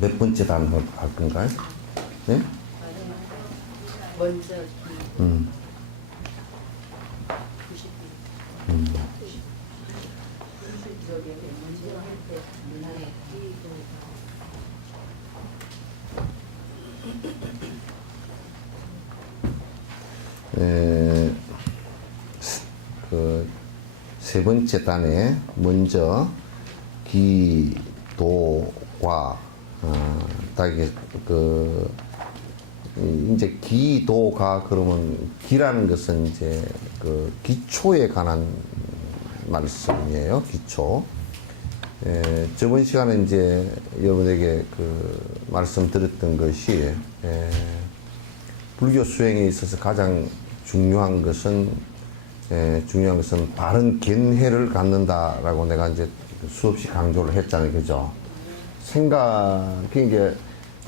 몇 번째 단어 할 건가요? 네? 먼저 음. 3번째 단에 먼저 기도과 딱 이게 이제 기도가 그러면 기라는 것은 이제 그 기초에 관한 말씀이에요. 기초. 저번 시간에 이제 여러분에게 그 말씀드렸던 것이 불교 수행에 있어서 가장 중요한 것은 바른 견해를 갖는다라고 내가 이제 수없이 강조를 했잖아요. 그죠? 그러니까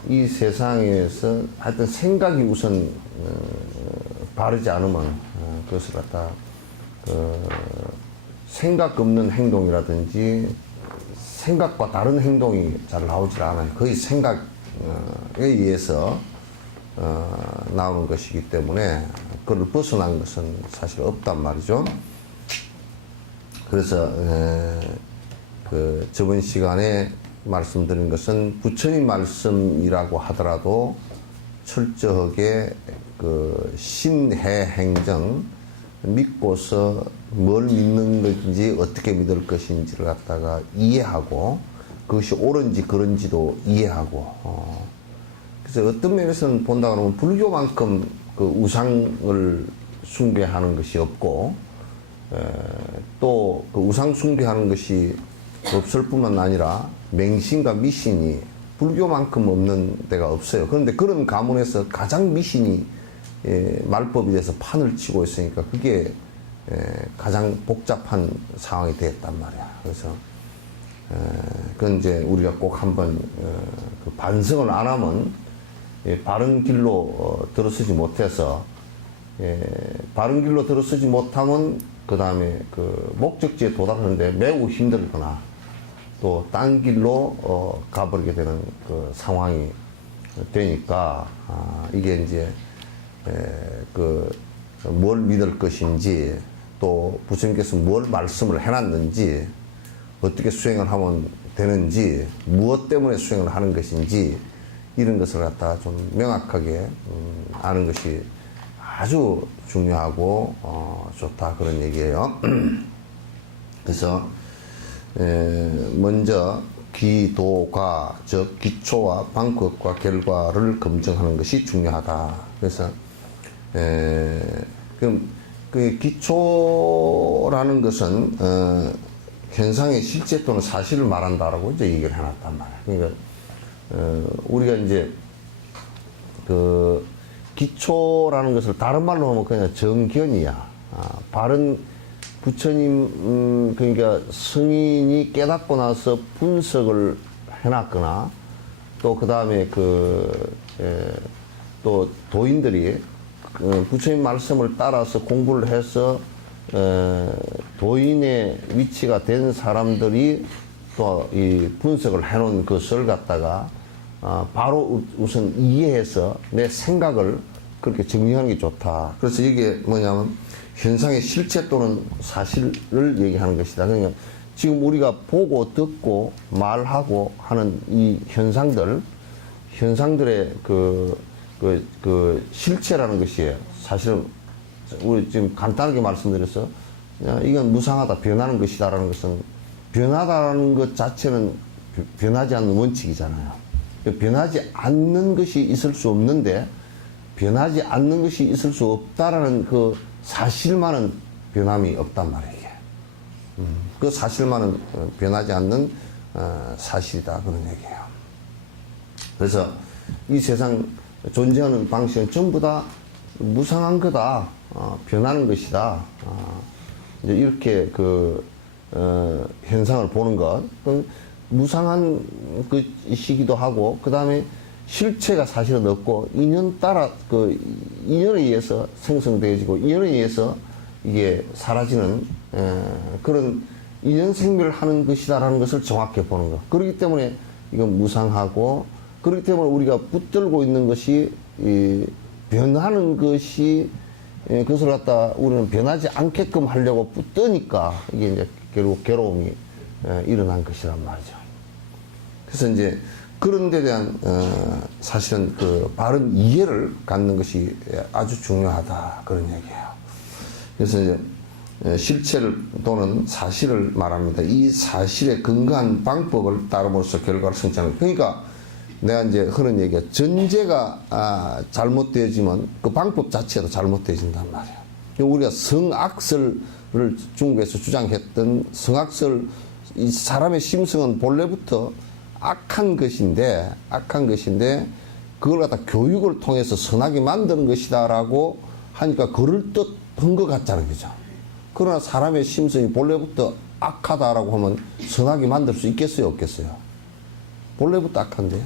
이 세상에서 하여튼 생각이 우선 바르지 않으면 그것을 갖다 생각 없는 행동이라든지 생각과 다른 행동이 잘 나오질 않아요. 거의 생각에 의해서 나오는 것이기 때문에 그걸 벗어난 것은 사실 없단 말이죠. 그래서 그 저번 시간에 말씀드린 것은 부처님 말씀이라고 하더라도 철저하게 그 신해 행정 믿고서 뭘 믿는 것인지 어떻게 믿을 것인지를 갖다가 이해하고 그것이 옳은지 그른지도 이해하고 그래서 어떤 면에서는 본다 그러면 불교만큼 그 우상을 숭배하는 것이 없고 또 그 우상 숭배하는 것이 없을 뿐만 아니라 맹신과 미신이 불교만큼 없는 데가 없어요. 그런데 그런 가문에서 가장 미신이 말법에 대해서 판을 치고 있으니까 그게 가장 복잡한 상황이 되었단 말이야. 그래서 그건 이제 우리가 꼭 한번 그 반성을 안 하면 바른 길로 들어서지 못해서 바른 길로 들어서지 못하면 그 다음에 그 목적지에 도달하는데 매우 힘들거나 또 딴 길로 가버리게 되는 그 상황이 되니까 이게 이제 그 뭘 믿을 것인지 또 부처님께서 뭘 말씀을 해놨는지 어떻게 수행을 하면 되는지 무엇 때문에 수행을 하는 것인지 이런 것을 갖다가 좀 명확하게 아는 것이 아주 중요하고 좋다 그런 얘기예요. 그래서 먼저 기도가 즉 기초와 방법과 결과를 검증하는 것이 중요하다. 그래서 그럼 그 기초라는 것은 현상의 실제 또는 사실을 말한다라고 이제 얘기를 해놨단 말이야. 그러니까 우리가 이제 그 기초라는 것을 다른 말로 하면 그냥 정견이야. 바른 부처님 그러니까 성인이 깨닫고 나서 분석을 해놨거나 또 그 다음에 또 도인들이 부처님 말씀을 따라서 공부를 해서 도인의 위치가 된 사람들이 또 이 분석을 해놓은 것을 갖다가 바로 우선 이해해서 내 생각을 그렇게 정리하는 게 좋다. 그래서 이게 뭐냐면 현상의 실체 또는 사실을 얘기하는 것이다. 그러니까 지금 우리가 보고 듣고 말하고 하는 이 현상들의 그 실체라는 것이 사실은 우리 지금 간단하게 말씀드려서 이건 무상하다, 변하는 것이다라는 것은 변하다는 것 자체는 변하지 않는 원칙이잖아요. 변하지 않는 것이 있을 수 없는데 변하지 않는 것이 있을 수 없다라는 그 사실만은 변함이 없단 말이에요. 그 사실만은 변하지 않는 사실이다 그런 얘기예요. 그래서 이 세상 존재하는 방식은 전부 다 무상한 거다, 변하는 것이다. 이제 이렇게 현상을 보는 것, 무상한 것이기도 하고, 그 다음에 실체가 사실은 없고, 인연에 의해서 생성되어지고, 인연에 의해서 이게 사라지는, 그런 인연생멸을 하는 것이다라는 것을 정확히 보는 것. 그렇기 때문에 이건 무상하고, 그렇기 때문에 우리가 붙들고 있는 것이 변하는 것이, 그것을 갖다 우리는 변하지 않게끔 하려고 붙드니까 이게 이제 결국 괴로움이 일어난 것이란 말이죠. 그래서 이제 그런 데 대한 사실은 그 바른 이해를 갖는 것이 아주 중요하다, 그런 얘기예요. 그래서 이제 실체를 또는 사실을 말합니다. 이 사실에 근거한 방법을 따름으로써 결과를 성취하는. 그러니까 내가 이제 그런 얘기가, 전제가 잘못되어지면 그 방법 자체도 잘못되어진단 말이에요. 우리가 성악설을 중국에서 주장했던 성악설, 이 사람의 심성은 본래부터 악한 것인데 그걸 갖다 교육을 통해서 선하게 만드는 것이다라고 하니까 그럴듯한 것 같잖아요, 그죠? 그러나 사람의 심성이 본래부터 악하다라고 하면 선하게 만들 수 있겠어요, 없겠어요? 본래부터 악한데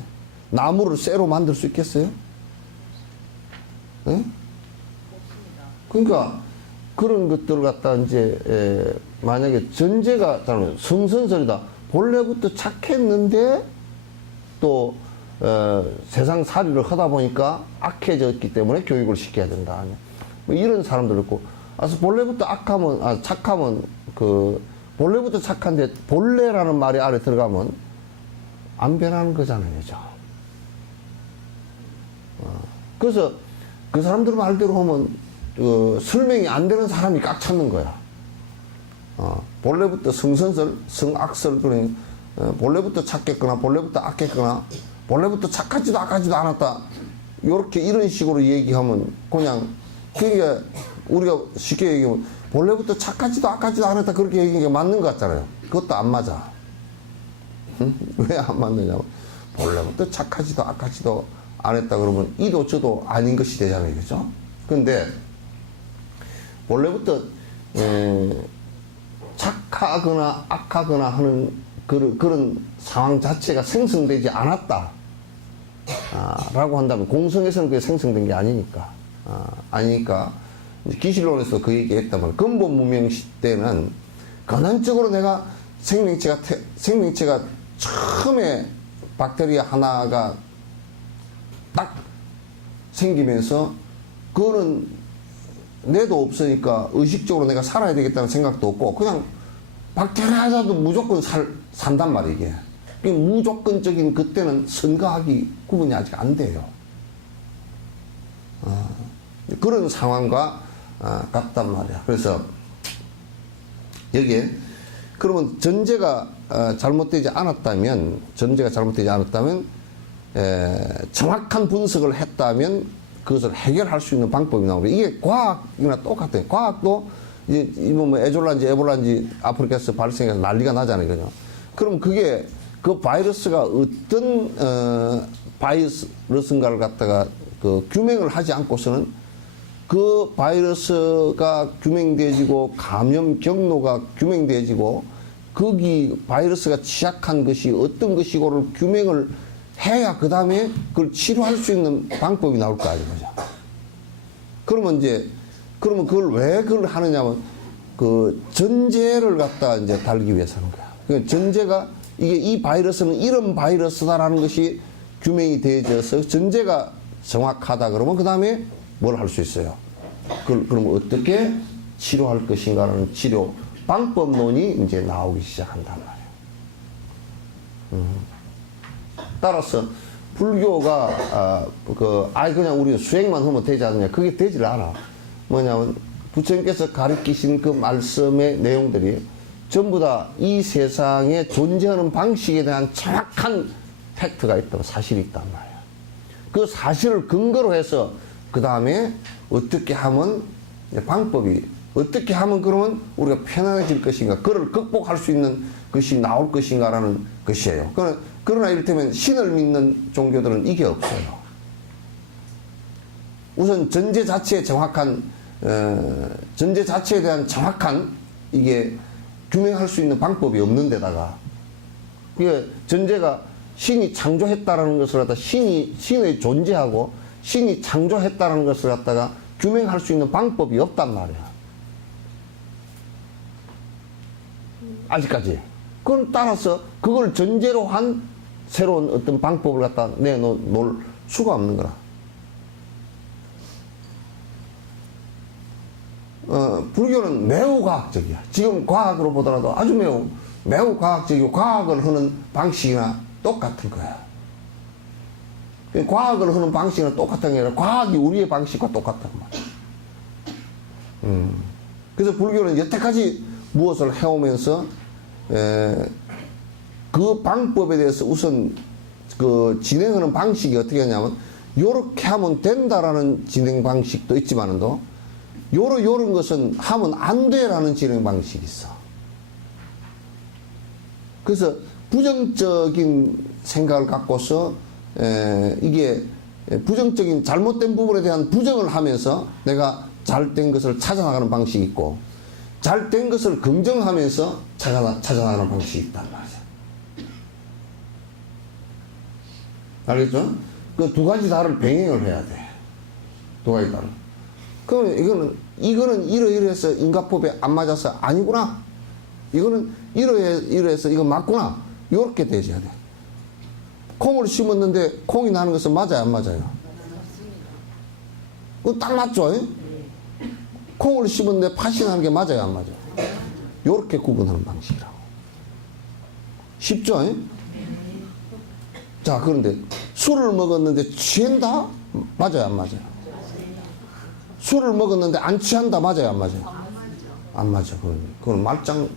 나무를 쇠로 만들 수 있겠어요? 네? 그러니까 그런 것들을 갖다 이제 만약에 전제가 성선설이다, 본래부터 착했는데 또 세상 살이를 하다 보니까 악해졌기 때문에 교육을 시켜야 된다, 뭐 이런 사람들 있고, 본래부터 착하면 본래부터 착한데 본래라는 말이 안에 들어가면 안 변하는 거잖아요, 그죠? 그래서 그 사람들 말대로 하면 설명이 안 되는 사람이 꽉 찼는 거야. 본래부터 성선설, 성악설, 그러니 본래부터 착했거나 본래부터 악했거나 본래부터 착하지도 악하지도 않았다, 요렇게 이런 식으로 얘기하면 그냥, 그러니까 우리가 쉽게 얘기하면 본래부터 착하지도 악하지도 않았다, 그렇게 얘기하는 게 맞는 것 같잖아요. 그것도 안 맞아. 응? 왜 안 맞느냐면 본래부터 착하지도 악하지도 않았다 그러면 이도 저도 아닌 것이 되잖아요, 그죠? 근데 본래부터 착하거나 악하거나 하는 그런 상황 자체가 생성되지 않았다 라고 한다면, 공성에서는 그게 생성된 게 아니니까 기실론에서 그 얘기 했다면, 근본 문명 시대는 근원적으로 내가 생명체가 처음에 박테리아 하나가 딱 생기면서 그거는 내도 없으니까 의식적으로 내가 살아야 되겠다는 생각도 없고 그냥 박테리아 하나도 무조건 산단 말이에요, 이게. 무조건적인 그때는 선거하기 구분이 아직 안 돼요. 그런 상황과 같단 말이야. 그래서 여기에 그러면 전제가 잘못되지 않았다면 정확한 분석을 했다면 그것을 해결할 수 있는 방법이 나오고, 이게 과학이나 똑같아요. 과학도 이제 뭐 에졸라인지 에볼라인지 아프리카에서 발생해서 난리가 나잖아요, 그죠? 그럼 그게 그 바이러스가 어떤 바이러스인가를 갖다가 그 규명을 하지 않고서는 그 바이러스가 규명되어지고 감염 경로가 규명되어지고 거기 바이러스가 취약한 것이 어떤 것이고를 규명을 해야 그 다음에 그걸 치료할 수 있는 방법이 나올 거 아니에요. 그러면 그걸 왜 그걸 하느냐면 그 전제를 갖다 이제 달기 위해서 하는 거야. 그러니까 전제가 이 바이러스는 이런 바이러스다라는 것이 규명이 되어져서 전제가 정확하다 그러면 그 다음에 뭘 할 수 있어요? 그럼 어떻게 치료할 것인가라는 치료 방법론이 이제 나오기 시작한단 말이에요. 따라서 불교가 그냥 우리 수행만 하면 되지 않느냐, 그게 되질 않아. 뭐냐면 부처님께서 가르치신 그 말씀의 내용들이 전부 다 이 세상에 존재하는 방식에 대한 정확한 팩트가 있다고, 사실이 있단 말이야. 그 사실을 근거로 해서 그 다음에 어떻게 하면 방법이 어떻게 하면 그러면 우리가 편안해질 것인가, 그걸 극복할 수 있는 것이 나올 것인가라는 것이에요. 그러나 이를테면 신을 믿는 종교들은 이게 없어요. 우선 전제 자체에 대한 정확한 이게 규명할 수 있는 방법이 없는 데다가, 그게 전제가 신이 창조했다라는 것을 갖다 신의 존재하고 신이 창조했다는 것을 갖다가 규명할 수 있는 방법이 없단 말이야. 아직까지. 그건 따라서 그걸 전제로 한 새로운 어떤 방법을 갖다 내놓을 수가 없는 거라. 불교는 매우 과학적이야. 지금 과학으로 보더라도 아주 매우 과학적이고 과학을 하는 방식이나 똑같은 거야. 과학을 하는 방식은 똑같은 게 아니라 과학이 우리의 방식과 똑같단 말이야. 그래서 불교는 여태까지 무엇을 해오면서 그 방법에 대해서 우선 그 진행하는 방식이 어떻게 하냐면 요렇게 하면 된다라는 진행 방식도 있지만도 요런 것은 하면 안 돼라는 진행 방식이 있어. 그래서 부정적인 생각을 갖고서 이게 부정적인 잘못된 부분에 대한 부정을 하면서 내가 잘된 것을 찾아나가는 방식이 있고 잘된 것을 긍정하면서 찾아나가는 방식이 있단 말이야. 알겠죠? 그 두 가지 다를 병행을 해야 돼. 두 가지 다를. 그러면 이거는 이러해서 인과법에 안 맞아서 아니구나. 이거는 이러해서 이거 맞구나. 요렇게 되셔야 돼. 콩을 심었는데 콩이 나는 것은 맞아요, 안 맞아요? 그거 딱 맞죠? 콩을 심었는데 팥이 나는 게 맞아요, 안 맞아요? 요렇게 구분하는 방식이라고. 쉽죠? 자, 그런데 술을 먹었는데 취한다? 맞아요, 안 맞아요? 술을 먹었는데 안 취한다? 맞아요, 안 맞아요? 안 맞아. 그건 말짱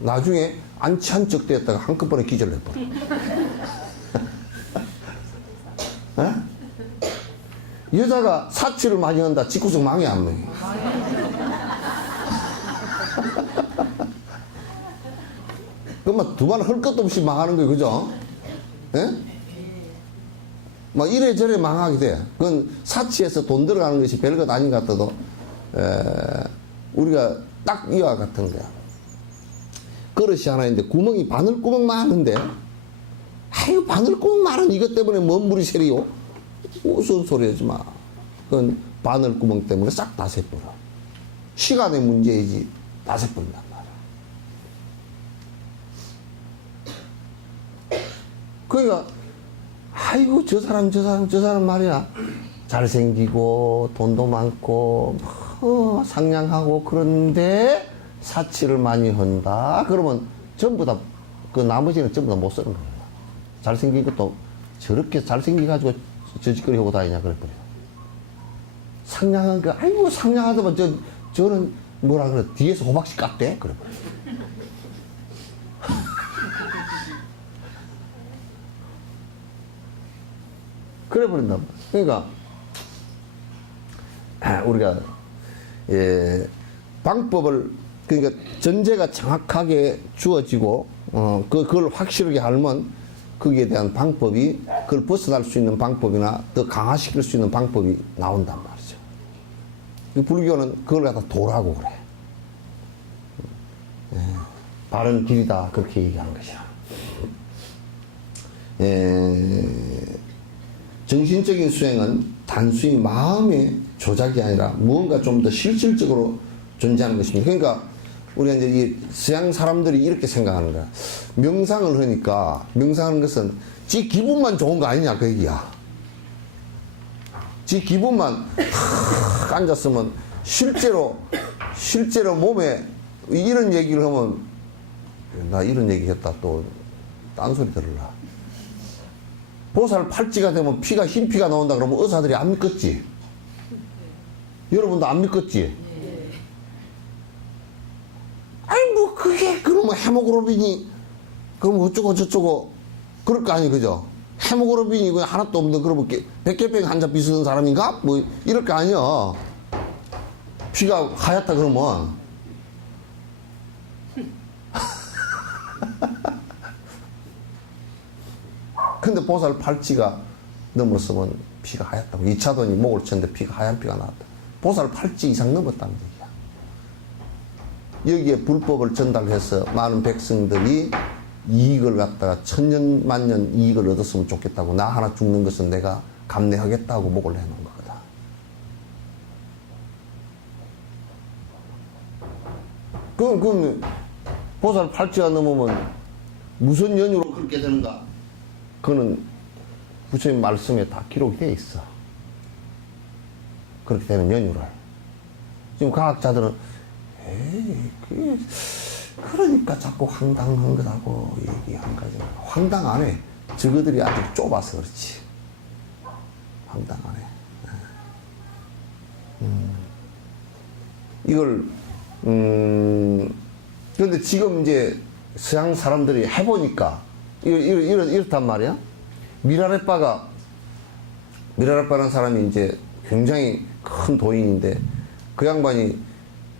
나중에 안 취한 척 되었다가 한꺼번에 기절해버려. 여자가 사치를 많이 한다. 집구석 망해, 안 망해? 그만 두 번 할 것도 없이 망하는 거예요, 그죠? 예? 막 이래저래 망하게 돼. 그건 사치에서 돈 들어가는 것이 별것 아닌 것 같아도, 우리가 딱 이와 같은 거야. 그릇이 하나 있는데 구멍이 바늘구멍 많은데, 아유, 바늘구멍 많은 이것 때문에 뭔 물이 새리요? 무슨 소리 하지 마. 그건 바늘구멍 때문에 싹 다 새버려. 시간의 문제이지, 다 새버린단 말이야. 그러니까, 아이고, 저 사람 말이야. 잘생기고, 돈도 많고, 상냥하고, 그런데 사치를 많이 한다. 그러면 전부 다, 그 나머지는 전부 다 못 쓰는 거야. 잘생긴 것도 저렇게 잘생겨가지고 저 짓거리 하고 다니냐, 그랬거든요. 상냥한 거, 아이고, 상냥하더만, 저는 뭐라 그래, 뒤에서 호박씨 깠대? 그래버려. 그래버린단 말이야. 그러니까, 우리가, 방법을, 그러니까 전제가 정확하게 주어지고, 그걸 확실하게 알면, 거기에 대한 방법이, 그걸 벗어날 수 있는 방법이나 더 강화시킬 수 있는 방법이 나온단 말이죠. 불교는 그걸 갖다 도라고 그래. 바른 길이다. 그렇게 얘기하는 것이야. 정신적인 수행은 단순히 마음의 조작이 아니라 무언가 좀 더 실질적으로 존재하는 것입니다. 그러니까 우리가 이제 이 서양 사람들이 이렇게 생각하는 거야. 명상을 하니까, 명상하는 것은 지 기분만 좋은 거 아니냐, 그 얘기야. 지 기분만 탁 앉았으면 실제로 몸에 이런 얘기를 하면, 나 이런 얘기 했다 또 딴소리 들으라. 보살 팔찌가 되면 흰 피가 나온다 그러면 의사들이 안 믿겠지? 여러분도 안 믿겠지? 아니, 뭐, 그게, 그러면 헤모글로빈이, 그럼 어쩌고 저쩌고, 그럴 거 아니, 그죠? 헤모글로빈이 그냥 하나도 없는, 그러면 백혈병 환자 비슷한 사람인가? 뭐, 이럴 거 아니야. 피가 하얗다 그러면. 근데 보살 팔찌가 넘었으면 피가 하얗다고. 2차돈이 목을 쳤는데 피가 하얀 피가 나왔다. 보살 팔찌 이상 넘었다는 얘기야. 여기에 불법을 전달해서 많은 백성들이 이익을 갖다가 천년 만년 이익을 얻었으면 좋겠다고, 나 하나 죽는 것은 내가 감내하겠다고 목을 내놓은 거거든. 그럼 보살 팔찌가 넘으면 무슨 연유로 그렇게 되는가? 그거는 부처님 말씀에 다 기록이 돼 있어. 그렇게 되는 연유를. 지금 과학자들은 그게 그러니까 자꾸 황당한 거라고 얘기한 거지. 황당 안 해. 저거들이 아직 좁아서 그렇지. 황당 안 해. 이걸 그런데 지금 이제 서양 사람들이 해보니까 이렇단 말이야. 미라레빠라는 사람이 이제 굉장히 큰 도인인데 그 양반이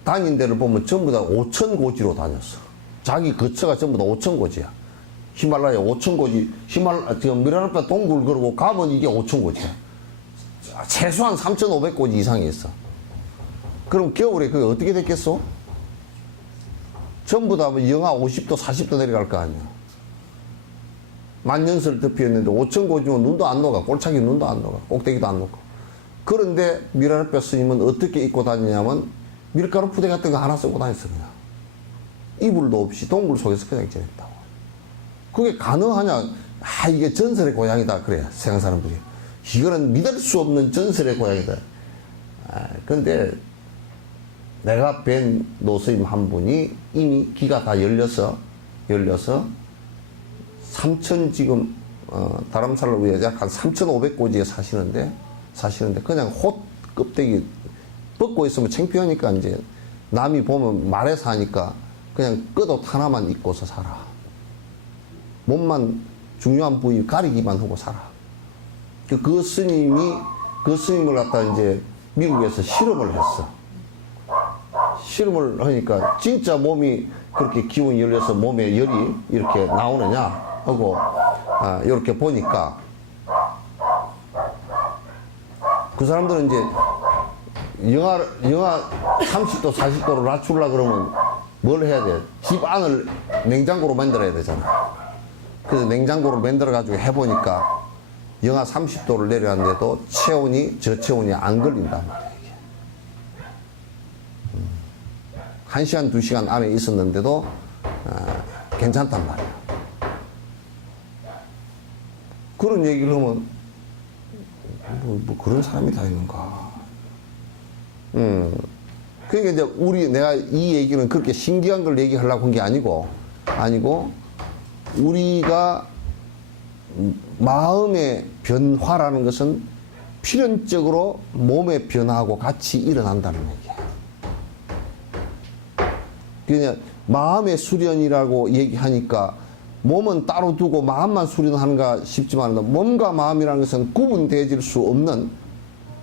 다닌 데를 보면 전부 다 5,000고지로 다녔어. 자기 거처가 전부 다 5,000고지야. 히말라야 5,000고지, 지금 미라레빠 동굴 그러고 가면 이게 5,000고지야. 최소한 3,500고지 이상이 있어. 그럼 겨울에 그게 어떻게 됐겠어? 전부 다 영하 50도, 40도 내려갈 거 아니야. 만년설 덮여있는데 5,000고지면 눈도 안 녹아. 꼴차기 눈도 안 녹아. 꼭대기도 안 녹고. 그런데 미라레빠 스님은 어떻게 입고 다니냐면 밀가루 푸대 같은 거 하나 쓰고 다녔어 그냥. 이불도 없이 동굴 속에서 그냥 지냈다고. 그게 가능하냐? 이게 전설의 고향이다 그래 서양 사람들이. 이거는 믿을 수 없는 전설의 고향이다. 근데 내가 뵌 노스님 한 분이 이미 기가 다 열려서 3,000 지금 다람살로 위에 약 한 3,500고지에 사시는데 그냥 홑 껍데기 벗고 있으면 창피하니까 이제 남이 보면 말해서 하니까 그냥 끄옷 하나만 입고서 살아. 몸만 중요한 부위 가리기만 하고 살아. 그 스님을 갖다 이제 미국에서 실험을 했어. 실험을 하니까 진짜 몸이 그렇게 기운이 열려서 몸에 열이 이렇게 나오느냐 하고 이렇게 보니까 그 사람들은 이제 영하 30도 40도로 낮추려고 그러면 뭘 해야 돼? 집 안을 냉장고로 만들어야 되잖아. 그래서 냉장고를 만들어 가지고 해보니까 영하 30도를 내려갔는데도 저체온이 안 걸린단 말이야. 1시간, 2시간 안에 있었는데도 괜찮단 말이야. 그런 얘기를 하면 뭐 그런 사람이 다 있는가. 그러니까 이제 내가 이 얘기는 그렇게 신기한 걸 얘기하려고 한 게 아니고 우리가 마음의 변화라는 것은 필연적으로 몸의 변화하고 같이 일어난다는 얘기야. 그냥 마음의 수련이라고 얘기하니까 몸은 따로 두고 마음만 수련하는가 싶지만 몸과 마음이라는 것은 구분되어질 수 없는,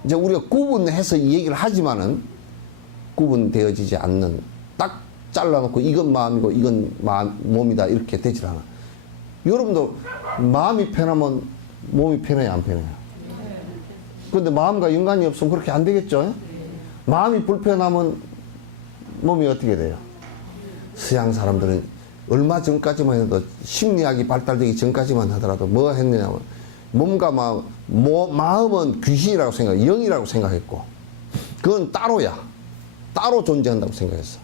이제 우리가 구분해서 이 얘기를 하지만은 구분되어지지 않는, 딱 잘라놓고 이건 마음이고 이건 몸이다 이렇게 되질 않아. 여러분도 마음이 편하면 몸이 편해요, 안 편해요? 그런데 마음과 연관이 없으면 그렇게 안 되겠죠? 마음이 불편하면 몸이 어떻게 돼요? 서양 사람들은 얼마 전까지만 해도 심리학이 발달되기 전까지만 하더라도 뭐 했느냐면 몸과 마음은 귀신이라고 영이라고 생각했고 그건 따로야. 따로 존재한다고 생각했어.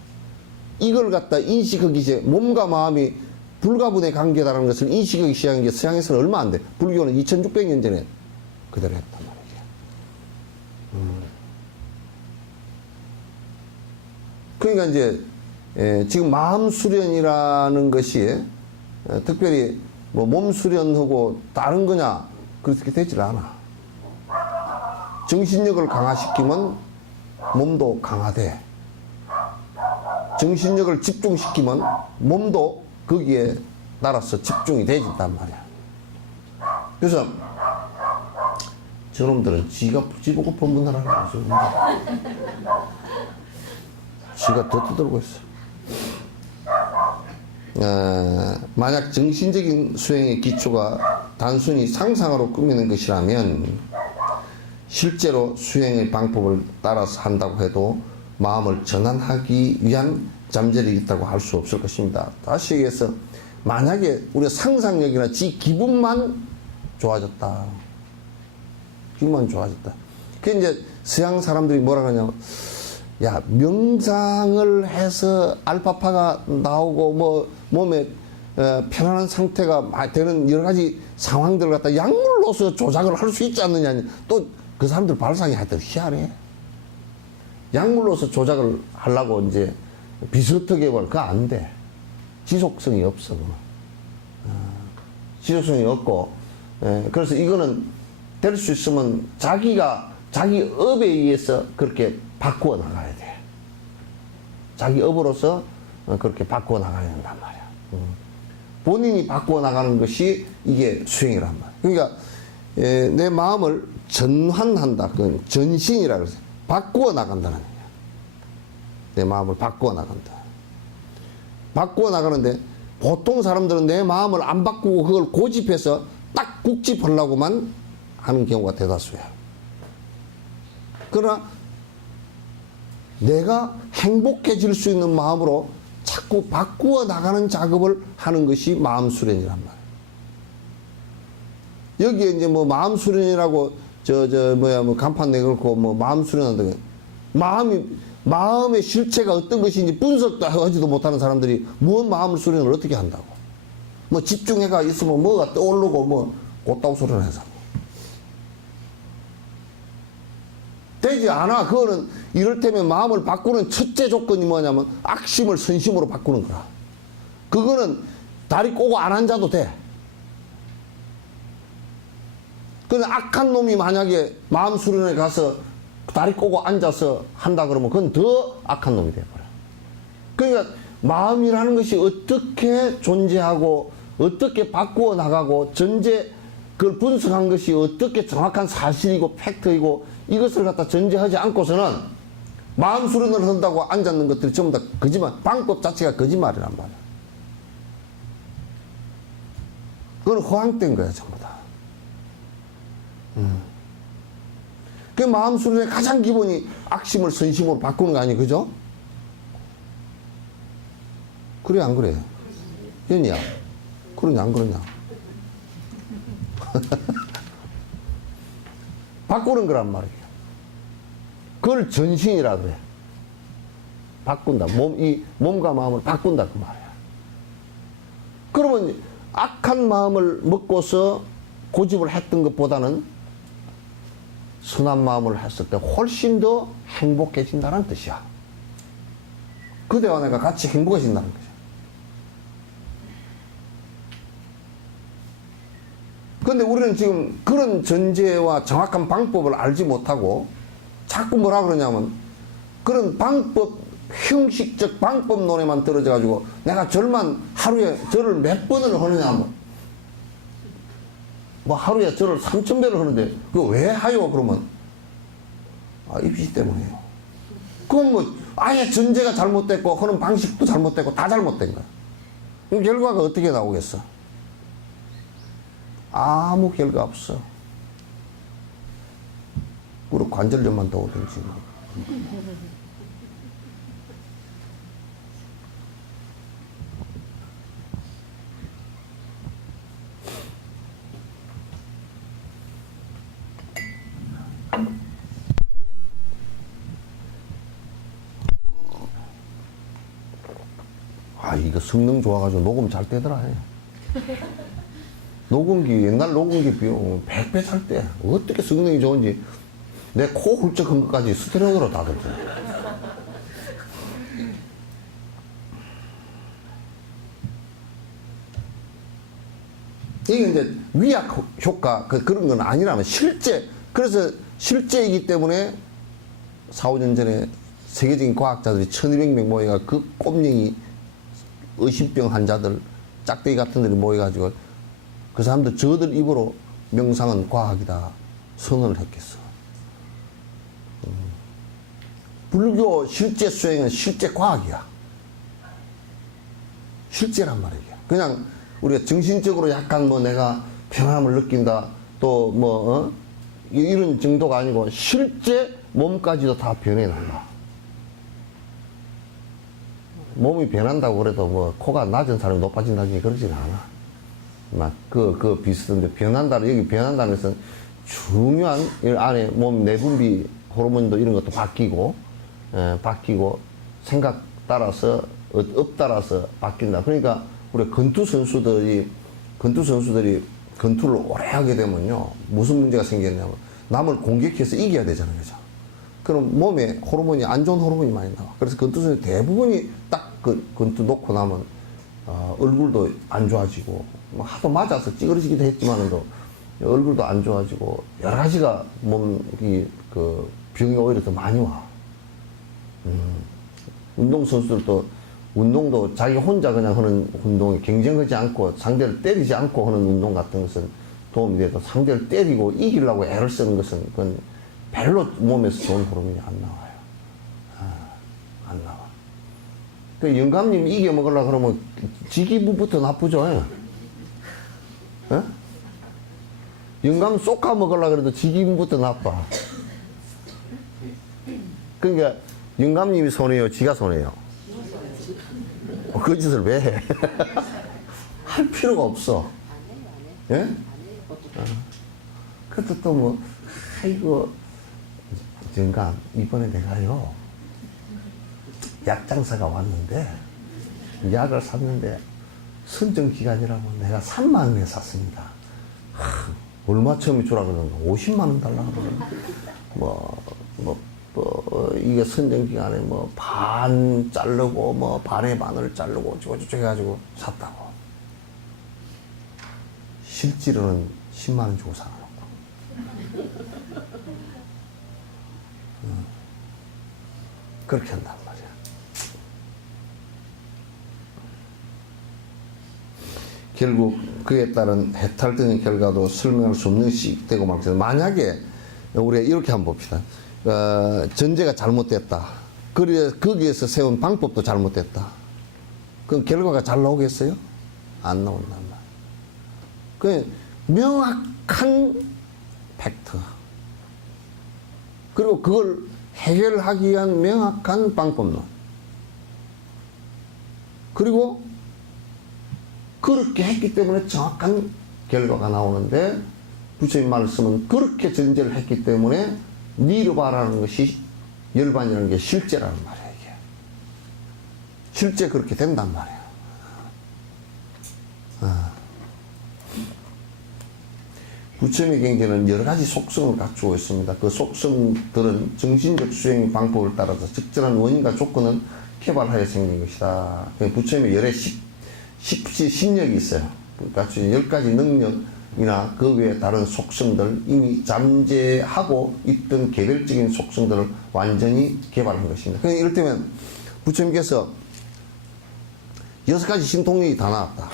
이걸 갖다 인식하기 이제 몸과 마음이 불가분의 관계다라는 것을 인식하기 시작한 게 서양에서는 얼마 안 돼. 불교는 2600년 전에 그대로 했단 말이야. 그러니까 이제 지금 마음 수련이라는 것이 특별히 뭐 몸 수련하고 다른 거냐 그렇게 되질 않아. 정신력을 강화시키면 몸도 강화돼. 정신력을 집중시키면 몸도 거기에 따라서 집중이 되진단 말이야. 그래서 저놈들은 지가 지보고 법문하라고 그러죠. 지가 더 떠들고 있어. 만약 정신적인 수행의 기초가 단순히 상상으로 꾸미는 것이라면 실제로 수행의 방법을 따라서 한다고 해도 마음을 전환하기 위한 잠재력이 있다고 할 수 없을 것입니다. 다시 얘기해서 만약에 우리가 상상력이나 지 기분만 좋아졌다. 기분만 좋아졌다. 그게 이제 서양 사람들이 뭐라 그러냐면 야, 명상을 해서 알파파가 나오고 뭐 몸에 편안한 상태가 되는 여러 가지 상황들을 갖다 약물로서 조작을 할 수 있지 않느냐. 또 그 사람들 발상이 하여튼 희한해. 약물로서 조작을 하려고 이제 비슷하게 뭘, 그거 안 돼. 지속성이 없어. 지속성이 없고, 그래서 이거는 될 수 있으면 자기 업에 의해서 그렇게 바꾸어 나가야 돼. 자기 업으로서 그렇게 바꾸어 나가야 된단 말이야. 본인이 바꾸어 나가는 것이 이게 수행이란 말이야. 그러니까 내 마음을 전환한다. 그건 전신이라 그래서 바꾸어 나간다는 거야. 내 마음을 바꾸어 나간다. 바꾸어 나가는데 보통 사람들은 내 마음을 안 바꾸고 그걸 고집해서 딱 국집하려고만 하는 경우가 대다수야. 그러나 내가 행복해질 수 있는 마음으로 자꾸 바꾸어 나가는 작업을 하는 것이 마음 수련이란 말이야. 여기에 이제 뭐 마음 수련이라고 뭐 간판 내걸고 뭐 마음 수련한다. 마음의 실체가 어떤 것인지 분석도 하지도 못하는 사람들이 무슨 마음을 수련을 어떻게 한다고. 뭐 집중해가 있으면 뭐가 떠오르고 뭐 곧다고 수련을 해서. 되지 않아. 그거는 이를테면 마음을 바꾸는 첫째 조건이 뭐냐면 악심을 선심으로 바꾸는 거야. 그거는 다리 꼬고 안 앉아도 돼. 근데 악한 놈이 만약에 마음 수련에 가서 다리 꼬고 앉아서 한다 그러면 그건 더 악한 놈이 돼버려. 그러니까 마음이라는 것이 어떻게 존재하고 어떻게 바꾸어 나가고 전제 그걸 분석한 것이 어떻게 정확한 사실이고 팩트이고 이것을 갖다 전제하지 않고서는 마음 수련을 한다고 앉았는 것들이 전부 다 거짓말, 방법 자체가 거짓말이란 말이야. 그건 허황된 거야, 전부 다. 그 마음 수련의 가장 기본이 악심을 선심으로 바꾸는 거 아니에요, 그죠? 그래, 안 그래? 연이야, 그러냐, 안 그러냐? 바꾸는 거란 말이에요. 그걸 전신이라 그래. 바꾼다. 몸과 마음을 바꾼다. 그 말이야. 그러면 악한 마음을 먹고서 고집을 했던 것보다는 선한 마음을 했을 때 훨씬 더 행복해진다는 뜻이야. 그대와 내가 같이 행복해진다는 거야. 그런데 우리는 지금 그런 전제와 정확한 방법을 알지 못하고 자꾸 뭐라 그러냐면 그런 방법, 형식적 방법론에만 떨어져 가지고 내가 하루에 절을 몇 번을 하느냐 뭐 하루에 절을 3,000배를 하는데 그거 왜 하요? 그러면 입시 때문에요. 그건 뭐 아예 전제가 잘못됐고 하는 방식도 잘못됐고 다 잘못된 거야. 그럼 결과가 어떻게 나오겠어? 아무 결과 없어. 무릎 관절염만 더 오든지 뭐. 이거 성능 좋아가지고 녹음 잘 되더라. 녹음기, 옛날 녹음기 비용 100배 살 때 어떻게 성능이 좋은지 내 코 훌쩍한 것까지 스테레오로 다 들죠. 이게 이제 위약 효과 그런 건 아니라면 그래서 실제이기 때문에 4, 5년 전에 세계적인 과학자들이 1200명 모여가 그 꼼냥이 의심병 환자들 짝대기 같은 들이 모여가지고 그 사람들 저들 입으로 명상은 과학이다 선언을 했겠어. 불교 실제 수행은 실제 과학이야. 실제란 말이야. 그냥 우리가 정신적으로 약간 뭐 내가 편안함을 느낀다 또 뭐 이런 정도가 아니고 실제 몸까지도 다 변해난다. 몸이 변한다고 그래도 뭐 코가 낮은 사람이 높아진다든지 그러지는 않아. 막 그 비슷한데 여기 변한다는 것은 중요한 안에 몸 내분비 호르몬도 이런 것도 바뀌고 바뀌고 생각 따라서 업 따라서 바뀐다. 그러니까 우리 권투 선수들이 권투를 오래 하게 되면요 무슨 문제가 생기냐면 남을 공격해서 이겨야 되잖아요, 그죠? 그럼 몸에 호르몬이 안 좋은 호르몬이 많이 나와. 그래서 권투 선수 대부분이 딱 그 권투 놓고 나면 얼굴도 안 좋아지고 뭐 하도 맞아서 찌그러지기도 했지만도 얼굴도 안 좋아지고 여러 가지가 몸이 그 병이 오히려 더 많이 와. 운동 선수들도 운동도 자기 혼자 그냥 하는 운동에 경쟁하지 않고 상대를 때리지 않고 하는 운동 같은 것은 도움이 돼도 상대를 때리고 이기려고 애를 쓰는 것은 그건 별로 몸에서 좋은 호르몬이 안 나와요. 안 나와. 그 영감님 이겨 먹으려고 그러면 지기부부터 나쁘죠. 예? 영감 쏙가 먹으려고 그래도 지기부부터 나빠. 그러니까 영감님이 손해요, 지가 손해요. 그 짓을 왜 해? 할 필요가 없어. 예? 그것도 또 뭐, 아이고, 영감, 이번에 내가요, 약장사가 왔는데, 약을 샀는데, 선정기간이라고 내가 3만 원에 샀습니다. 얼마 처음에 주라 그러는데, 50만 원 달라고 그러는 이게 선정기간에 뭐, 반 자르고, 뭐, 반의 반을 자르고, 어쩌고저쩌고 해가지고 샀다고. 실제로는 10만 원 주고 사놓고. 그렇게 한단 말이야. 결국 그에 따른 해탈적인 결과도 설명할 수 없는 것이 되고 말겠습니다. 만약에 우리가 이렇게 한번 봅시다. 전제가 잘못됐다. 그래서 거기에서 세운 방법도 잘못됐다. 그럼 결과가 잘 나오겠어요? 안 나온단 말이야. 그 명확한 팩트. 그리고 그걸 해결하기 위한 명확한 방법론. 그리고 그렇게 했기 때문에 정확한 결과가 나오는데 부처님 말씀은 그렇게 전제를 했기 때문에 니르바라는 것이 열반이라는 게 실제라는 말이에요. 이게. 실제 그렇게 된단 말이에요. 부처님의 경제는 여러 가지 속성을 갖추고 있습니다. 그 속성들은 정신적 수행 방법을 따라서 적절한 원인과 조건은 개발하여 생긴 것이다. 부처님의 열의 십력이 있어요. 그러니까 10가지 능력이나 그 외에 다른 속성들 이미 잠재하고 있던 개별적인 속성들을 완전히 개발한 것입니다. 그러니까 이를테면 부처님께서 6가지 신통력이 다 나왔다.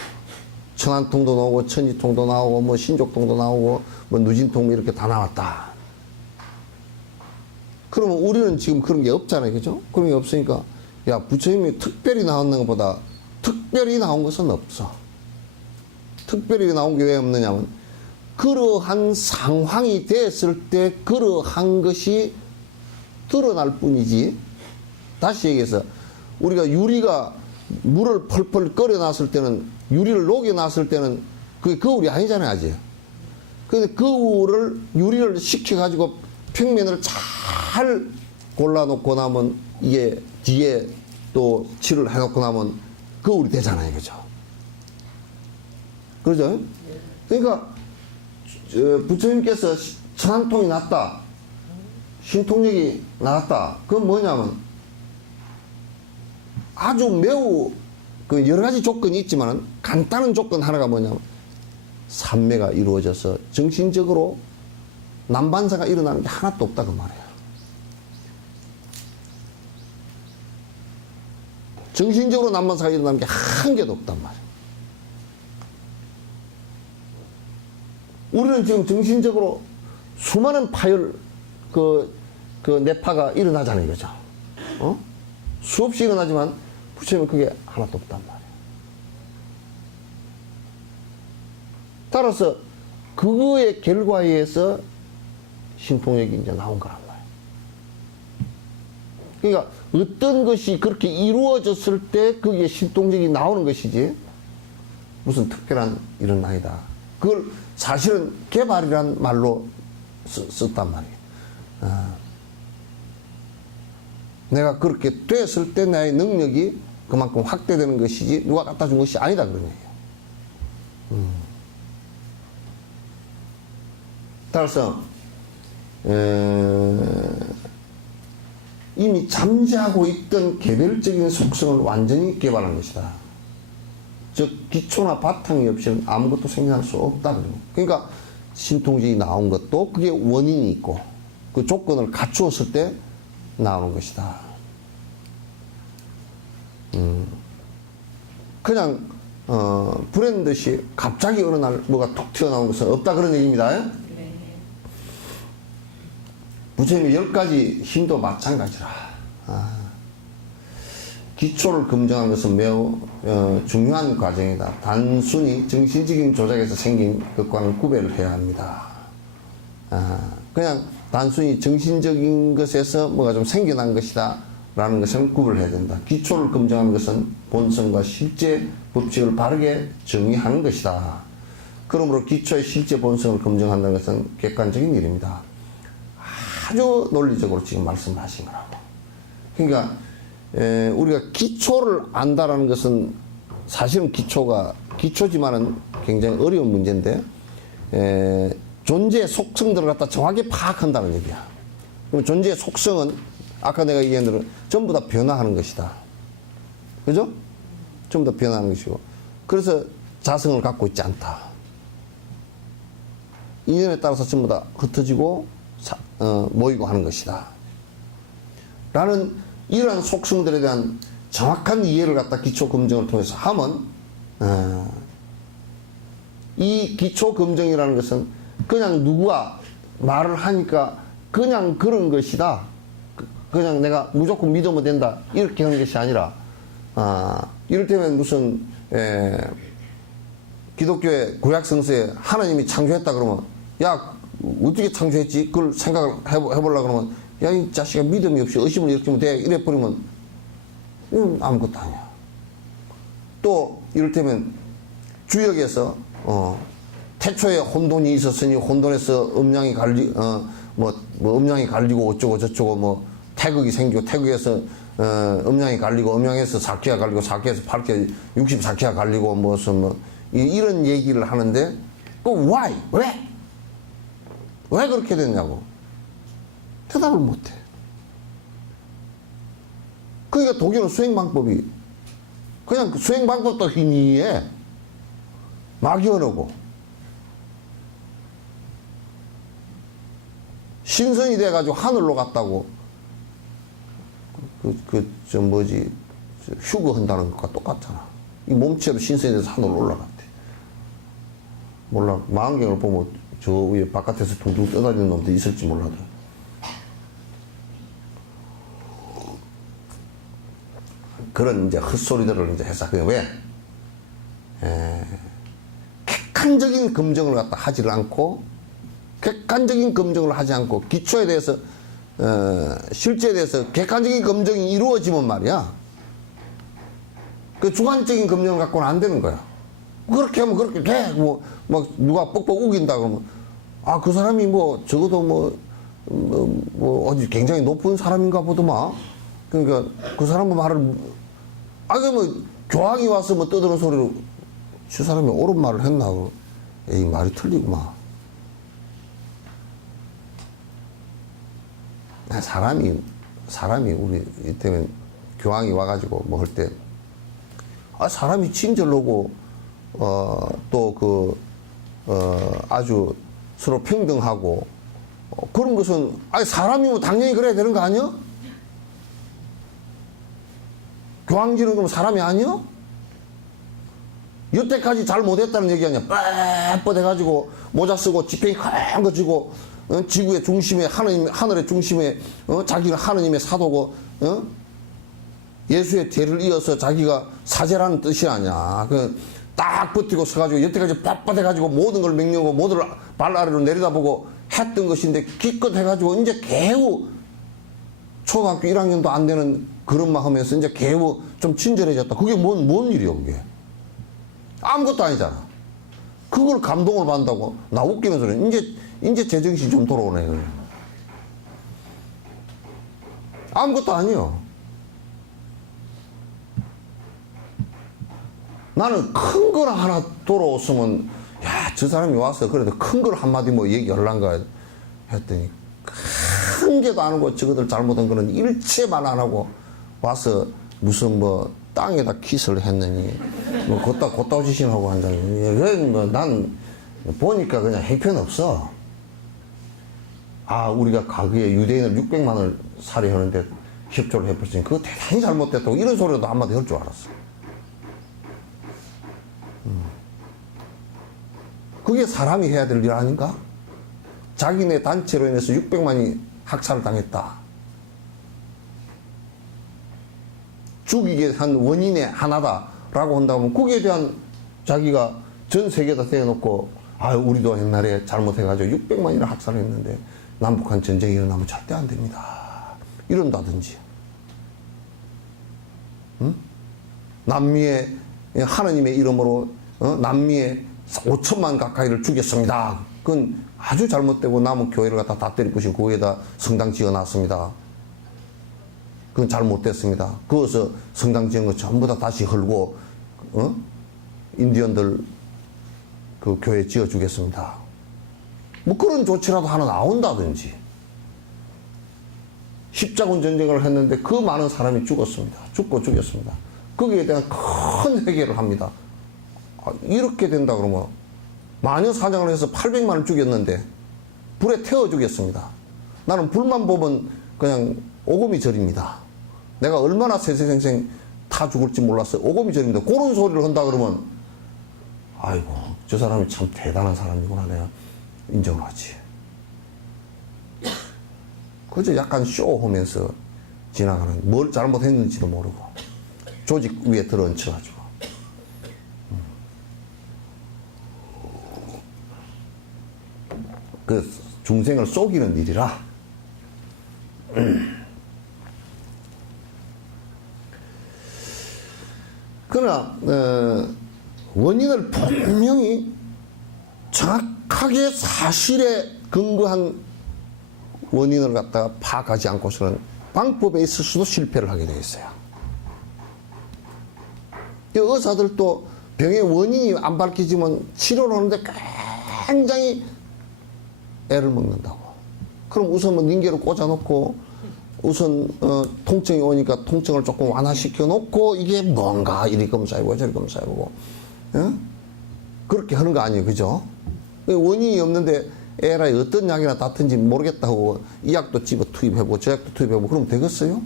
천안통도 나오고 천지통도 나오고 뭐 신족통도 나오고 뭐 누진통 이렇게 다 나왔다. 그러면 우리는 지금 그런 게 없잖아요, 그죠? 그런 게 없으니까 야 부처님이 특별히 나왔는 것보다 특별히 나온 것은 없어. 특별히 나온 게 왜 없느냐면 그러한 상황이 됐을 때 그러한 것이 드러날 뿐이지. 다시 얘기해서 우리가 유리가 물을 펄펄 끓여놨을 때는 유리를 녹여놨을 때는 그게 거울이 아니잖아요, 아직. 근데 거울을, 유리를 식혀가지고 평면을 잘 골라놓고 나면 이게 뒤에 또 칠을 해놓고 나면 거울이 되잖아요, 그죠? 그러죠? 그러니까, 부처님께서 천안통이 났다. 신통력이 나왔다. 그건 뭐냐면 아주 매우 그 여러 가지 조건이 있지만 간단한 조건 하나가 뭐냐면 삼매가 이루어져서 정신적으로 남반사가 일어나는 게 하나도 없다 그 말이에요. 정신적으로 남반사가 일어나는 게 한 개도 없단 말이에요. 우리는 지금 정신적으로 수많은 파열 그 뇌파가 일어나잖아요, 그죠? 수없이 일어나지만 부처님은 그게 하나도 없단 말이에요. 따라서 그거의 결과에 의해서 신통력이 이제 나온 거란 말이에요. 그러니까 어떤 것이 그렇게 이루어졌을 때 그게 신통력이 나오는 것이지 무슨 특별한 일은 아니다. 그걸 사실은 개발이란 말로 썼단 말이에요. 내가 그렇게 됐을 때 나의 능력이 그만큼 확대되는 것이지 누가 갖다 준 것이 아니다 그런 얘기예요. 따라서 이미 잠재하고 있던 개별적인 속성을 완전히 개발한 것이다. 즉 기초나 바탕이 없이는 아무것도 생겨날 수 없다. 그러니까 신통제이 나온 것도 그게 원인이 있고 그 조건을 갖추었을 때 나오는 것이다. 그냥 불현듯이 듯이 갑자기 어느 날 뭐가 툭 튀어나온 것은 없다 그런 얘기입니다. 부처님의 10가지 힘도 마찬가지라. 기초를 검증하는 것은 매우 중요한 과정이다. 단순히 정신적인 조작에서 생긴 것과는 구별을 해야 합니다. 그냥 단순히 정신적인 것에서 뭐가 좀 생겨난 것이다 라는 것은 구별해야 된다. 기초를 검증하는 것은 본성과 실제 법칙을 바르게 정의하는 것이다. 그러므로 기초의 실제 본성을 검증한다는 것은 객관적인 일입니다. 아주 논리적으로 지금 말씀하신 거라고. 그러니까 우리가 기초를 안다라는 것은 사실은 기초지만은 굉장히 어려운 문제인데 존재의 속성들을 갖다 정확히 파악한다는 얘기야. 그럼 존재의 속성은 아까 내가 얘기한 대로 전부 다 변화하는 것이다. 그죠? 전부 다 변화하는 것이고. 그래서 자성을 갖고 있지 않다. 인연에 따라서 전부 다 흩어지고 모이고 하는 것이다. 라는 이러한 속성들에 대한 정확한 이해를 갖다 기초 검증을 통해서 하면 이 기초 검증이라는 것은 그냥 누구가 말을 하니까 그냥 그런 것이다. 그냥 내가 무조건 믿으면 된다. 이렇게 하는 것이 아니라 이를테면 무슨 기독교의 구약성서에 하나님이 창조했다 그러면 야 어떻게 창조했지? 그걸 생각을 해보려고 그러면 야 이 자식아 믿음이 없이 의심을 일으키면 돼. 이래 버리면 아무것도 아니야. 또 이를테면 주역에서 태초에 혼돈이 있었으니 혼돈에서 음양이 음양이 갈리고 어쩌고 저쩌고 뭐 태극이 생기고 태극에서 음양이 갈리고 음양에서 사키가 갈리고 사키에서 8개 64키가 갈리고 무슨 이런 얘기를 하는데 그 why? 왜 그렇게 됐냐고 대답을 못해. 그러니까 독일은 수행 방법이 그냥 수행 방법도 희미해. 막연하고 신선이 돼가지고 하늘로 갔다고 휴거 한다는 것과 똑같잖아. 이 몸체로 신선이 돼서 하늘로 올라갔대. 몰라 망원경을 보면 저 위에 바깥에서 둥둥 떠다니는 놈도 있을지 몰라도. 그런 이제 헛소리들을 이제 해서 그게 왜? 객관적인 검증을 갖다 하지를 않고 객관적인 검증을 하지 않고 기초에 대해서 실제에 대해서 객관적인 검증이 이루어지면 말이야. 그 주관적인 검증을 갖고는 안 되는 거야. 그렇게 하면 그렇게 돼. 막 누가 뻑뻑 우긴다 그러면 그 사람이 적어도 어디 굉장히 높은 사람인가 보더만. 그러니까 그 사람 말을 교황이 와서 떠드는 소리로 저 사람이 옳은 말을 했나? 에이 말이 틀리구만. 사람이 우리 이때는 교황이 와가지고 할 때 사람이 친절하고 아주 서로 평등하고 그런 것은 사람이면 당연히 그래야 되는 거 아니야? 교황지는 그럼 사람이 아니야? 여태까지 잘 못했다는 얘기 아니야. 뻣뻣해가지고 모자 쓰고 지팡이 큰 거 쥐고 지구의 중심에 하늘의 중심에 자기는 하느님의 사도고 예수의 뒤를 이어서 자기가 사제라는 뜻이 아니야. 딱 버티고 서가지고 여태까지 뻣뻣해가지고 모든 걸 명령하고 모든 걸 발 아래로 내려다보고 했던 것인데 기껏 해가지고 이제 개우 초등학교 1학년도 안 되는 그런 말 하면서 이제 개우 좀 친절해졌다. 그게 뭔 일이야 그게. 아무것도 아니잖아. 그걸 감동을 받는다고 나 웃기는 소리. 이제 제정신 좀 돌아오네. 아무것도 아니요. 나는 큰 걸 하나 돌아왔으면, 야, 저 사람이 와서 그래도 큰 걸 한마디 뭐 얘기하려는가 했더니, 큰 게도 안 하고 저거들 잘못한 거는 일체만 안 하고 와서 무슨 뭐 땅에다 키스를 했느니, 뭐 곧다 지신하고 한다니. 난 보니까 그냥 형편없어. 아, 우리가 가그에 유대인을 600만 원을 살해하는데 협조를 해버렸으니 그거 대단히 잘못됐다고 이런 소리도 한마디 할 줄 알았어. 그게 사람이 해야 될 일 아닌가? 자기네 단체로 인해서 600만이 학살을 당했다. 죽이게 한 원인의 하나다라고 한다면 거기에 대한 자기가 전 세계에다 대놓고 아, 우리도 옛날에 잘못해가지고 600만이나 학살했는데 남북한 전쟁이 일어나면 절대 안 됩니다. 이런다든지. 응? 남미에 하느님의 이름으로 남미에 5천만 가까이를 죽였습니다. 그건 아주 잘못되고 남은 교회를 갖다 다 때릴 것이고 거기에다 성당 지어놨습니다. 그건 잘못됐습니다. 그것을 성당 지은 거 전부 다 다시 헐고 인디언들 그 교회 지어주겠습니다. 뭐 그런 조치라도 하나 나온다든지. 십자군 전쟁을 했는데 그 많은 사람이 죽었습니다. 죽고 죽였습니다. 거기에 대한 큰 회개를 합니다. 아, 이렇게 된다 그러면 마녀 사냥을 해서 800만을 죽였는데 불에 태워 주겠습니다. 나는 불만 보면 그냥 오금이 저립니다. 내가 얼마나 세세생생 타 죽을지 몰랐어요. 오금이 저립니다. 그런 소리를 한다 그러면 아이고 저 사람이 참 대단한 사람이구나 내가 인정을 하지. 그저 약간 쇼하면서 지나가는 뭘 잘못했는지도 모르고 조직 위에 들어얹혀가지고 그 중생을 속이는 일이라. 그러나 원인을 분명히 정확하게 사실에 근거한 원인을 갖다가 파악하지 않고서는 방법에 있어서도 실패를 하게 되어 있어요. 의사들도 병의 원인이 안 밝혀지면 치료를 하는데 굉장히 애를 먹는다고. 그럼 우선 뭐 링겔을 꽂아놓고 우선 통증이 오니까 통증을 조금 완화시켜 놓고 이게 뭔가 이리 검사해보고 저리 검사해보고 그렇게 하는 거 아니에요, 그죠? 원인이 없는데 에라이 어떤 약이나 닿든지 모르겠다고 이 약도 집어 투입해보고 저 약도 투입해보고 그러면 되겠어요?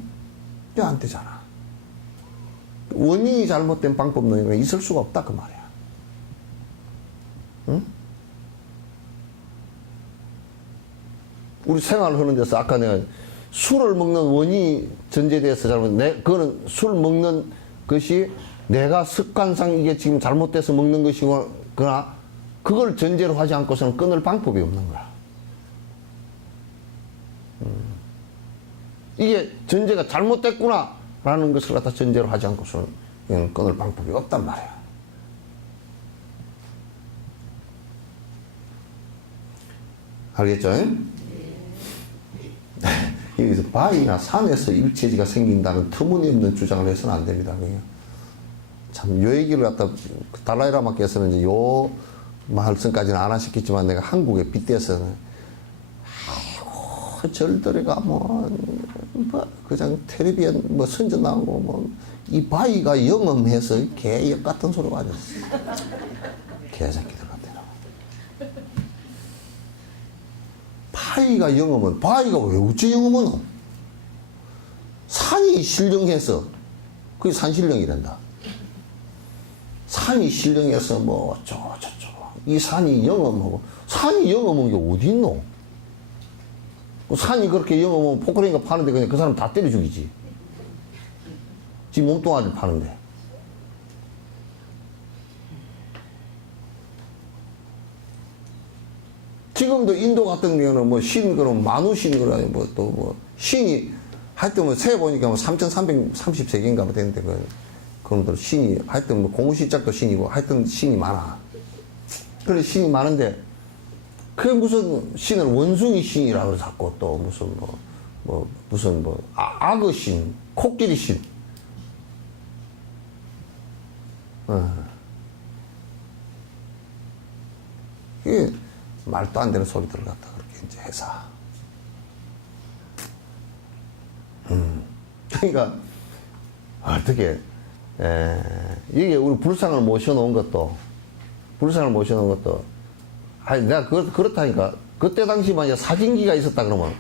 이게 안 되잖아. 원인이 잘못된 방법론이 있을 수가 없다 그 말이야. 응? 우리 생활하는 데서 아까 내가 술을 먹는 원인이 전제돼서 그거는 술 먹는 것이 내가 습관상 이게 지금 잘못돼서 먹는 것이거나 그걸 전제로 하지 않고서는 끊을 방법이 없는 거야. 이게 전제가 잘못됐구나 라는 것을 갖다 전제로 하지 않고서는 이건 끊을 방법이 없단 말이야. 알겠죠? 여기서 바위나 산에서 일체지가 생긴다는 터무니없는 주장을 해서는 안 됩니다. 참, 요 얘기를 갖다 달라이라마께서는 이제 요 말씀까지는 안 하셨겠지만 내가 한국에 빗대서는 아이고 절들이가 뭐 그냥 텔레비전 뭐 선전 나오고 뭐 이 바위가 영험해서 개역 같은 소리가 아니었어. 개새끼들 같아. 바위가 영험은 바위가 왜 어째 영험은 산이 신령해서 그게 산신령이란다. 산이 신령해서 뭐 어쩌고 저쩌고 이 산이 영험하고 산이 영험한 게 어디 있노? 산이 그렇게 영험하면 포크레인가 파는데 그냥 그 사람 다 때려 죽이지. 지 몸뚱아리를 파는데. 지금도 인도 같은 경우는 뭐 신, 그럼 만우신, 그러니 뭐 또 뭐 신이 하여튼 뭐 세 보니까 뭐 3,330세계인가 뭐 되는데 그놈들 신이 하여튼 뭐 공시작도 신이고 하여튼 신이 많아. 그래 신이 많은데 그게 무슨 신을 원숭이 신이라고 그래서 자꾸 또 무슨 무슨 악어 신, 코끼리 신. 이게 말도 안 되는 소리들을 갖다 그렇게 이제 해서. 그러니까, 어떻게, 이게 우리 불상을 모셔놓은 것도, 아니, 내가 그렇다니까. 그때 당시만 사진기가 있었다 그러면,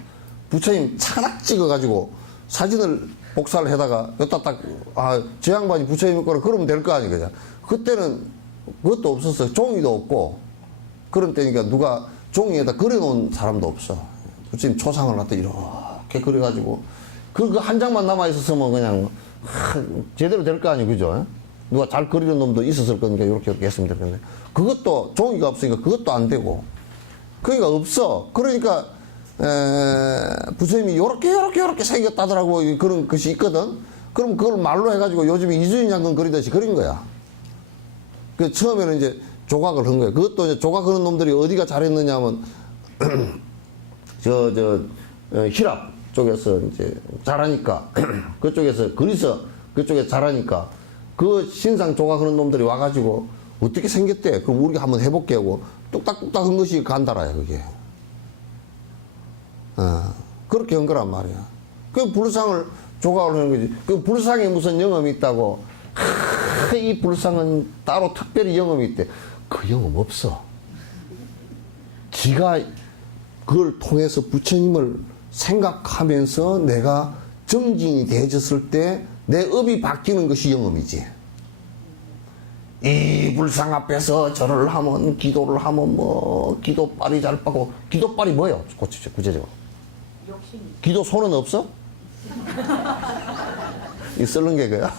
부처님 차nak 찍어가지고 사진을 복사를 해다가, 여기다 딱, 저 양반이 부처님 거라 그러면 될 거 아니야, 그죠? 그때는 그것도 없었어. 종이도 없고, 그런 때니까 누가 종이에다 그려놓은 사람도 없어. 부처님 초상을 갖다 이렇게 그려가지고, 그거 한 장만 남아있었으면 그냥, 제대로 될 거 아니에요, 그죠? 누가 잘 그리는 놈도 있었을 거니까 이렇게 했으면 될 건데. 그것도 종이가 없으니까 그것도 안 되고. 그러니까 없어. 그러니까, 부처님이 요렇게 생겼다더라고. 그런 것이 있거든. 그럼 그걸 말로 해가지고 요즘에 이순신 장군 그리듯이 그린 거야. 그 처음에는 이제 조각을 한 거야. 그것도 이제 조각하는 놈들이 어디가 잘했느냐 하면, 히랍 쪽에서 이제 잘하니까, 그쪽에서, 그리스 그쪽에서 잘하니까, 그 신상 조각하는 놈들이 와가지고, 어떻게 생겼대? 그럼 우리가 한번 해볼게 하고, 뚝딱뚝딱 한 것이 간다라야, 그게. 그렇게 한 거란 말이야. 그 불상을 조각을 하는 거지. 그 불상에 무슨 영험이 있다고, 이 불상은 따로 특별히 영험이 있대. 그 영험 없어. 지가 그걸 통해서 부처님을 생각하면서 내가 정진이 되어졌을 때 내 업이 바뀌는 것이 영험이지. 이 불상 앞에서 절을 하면, 기도를 하면 뭐 기도빨이 잘 빠고. 기도빨이 뭐예요? 구체적으로. 기도 손은 없어? 이 썰는 게 그야?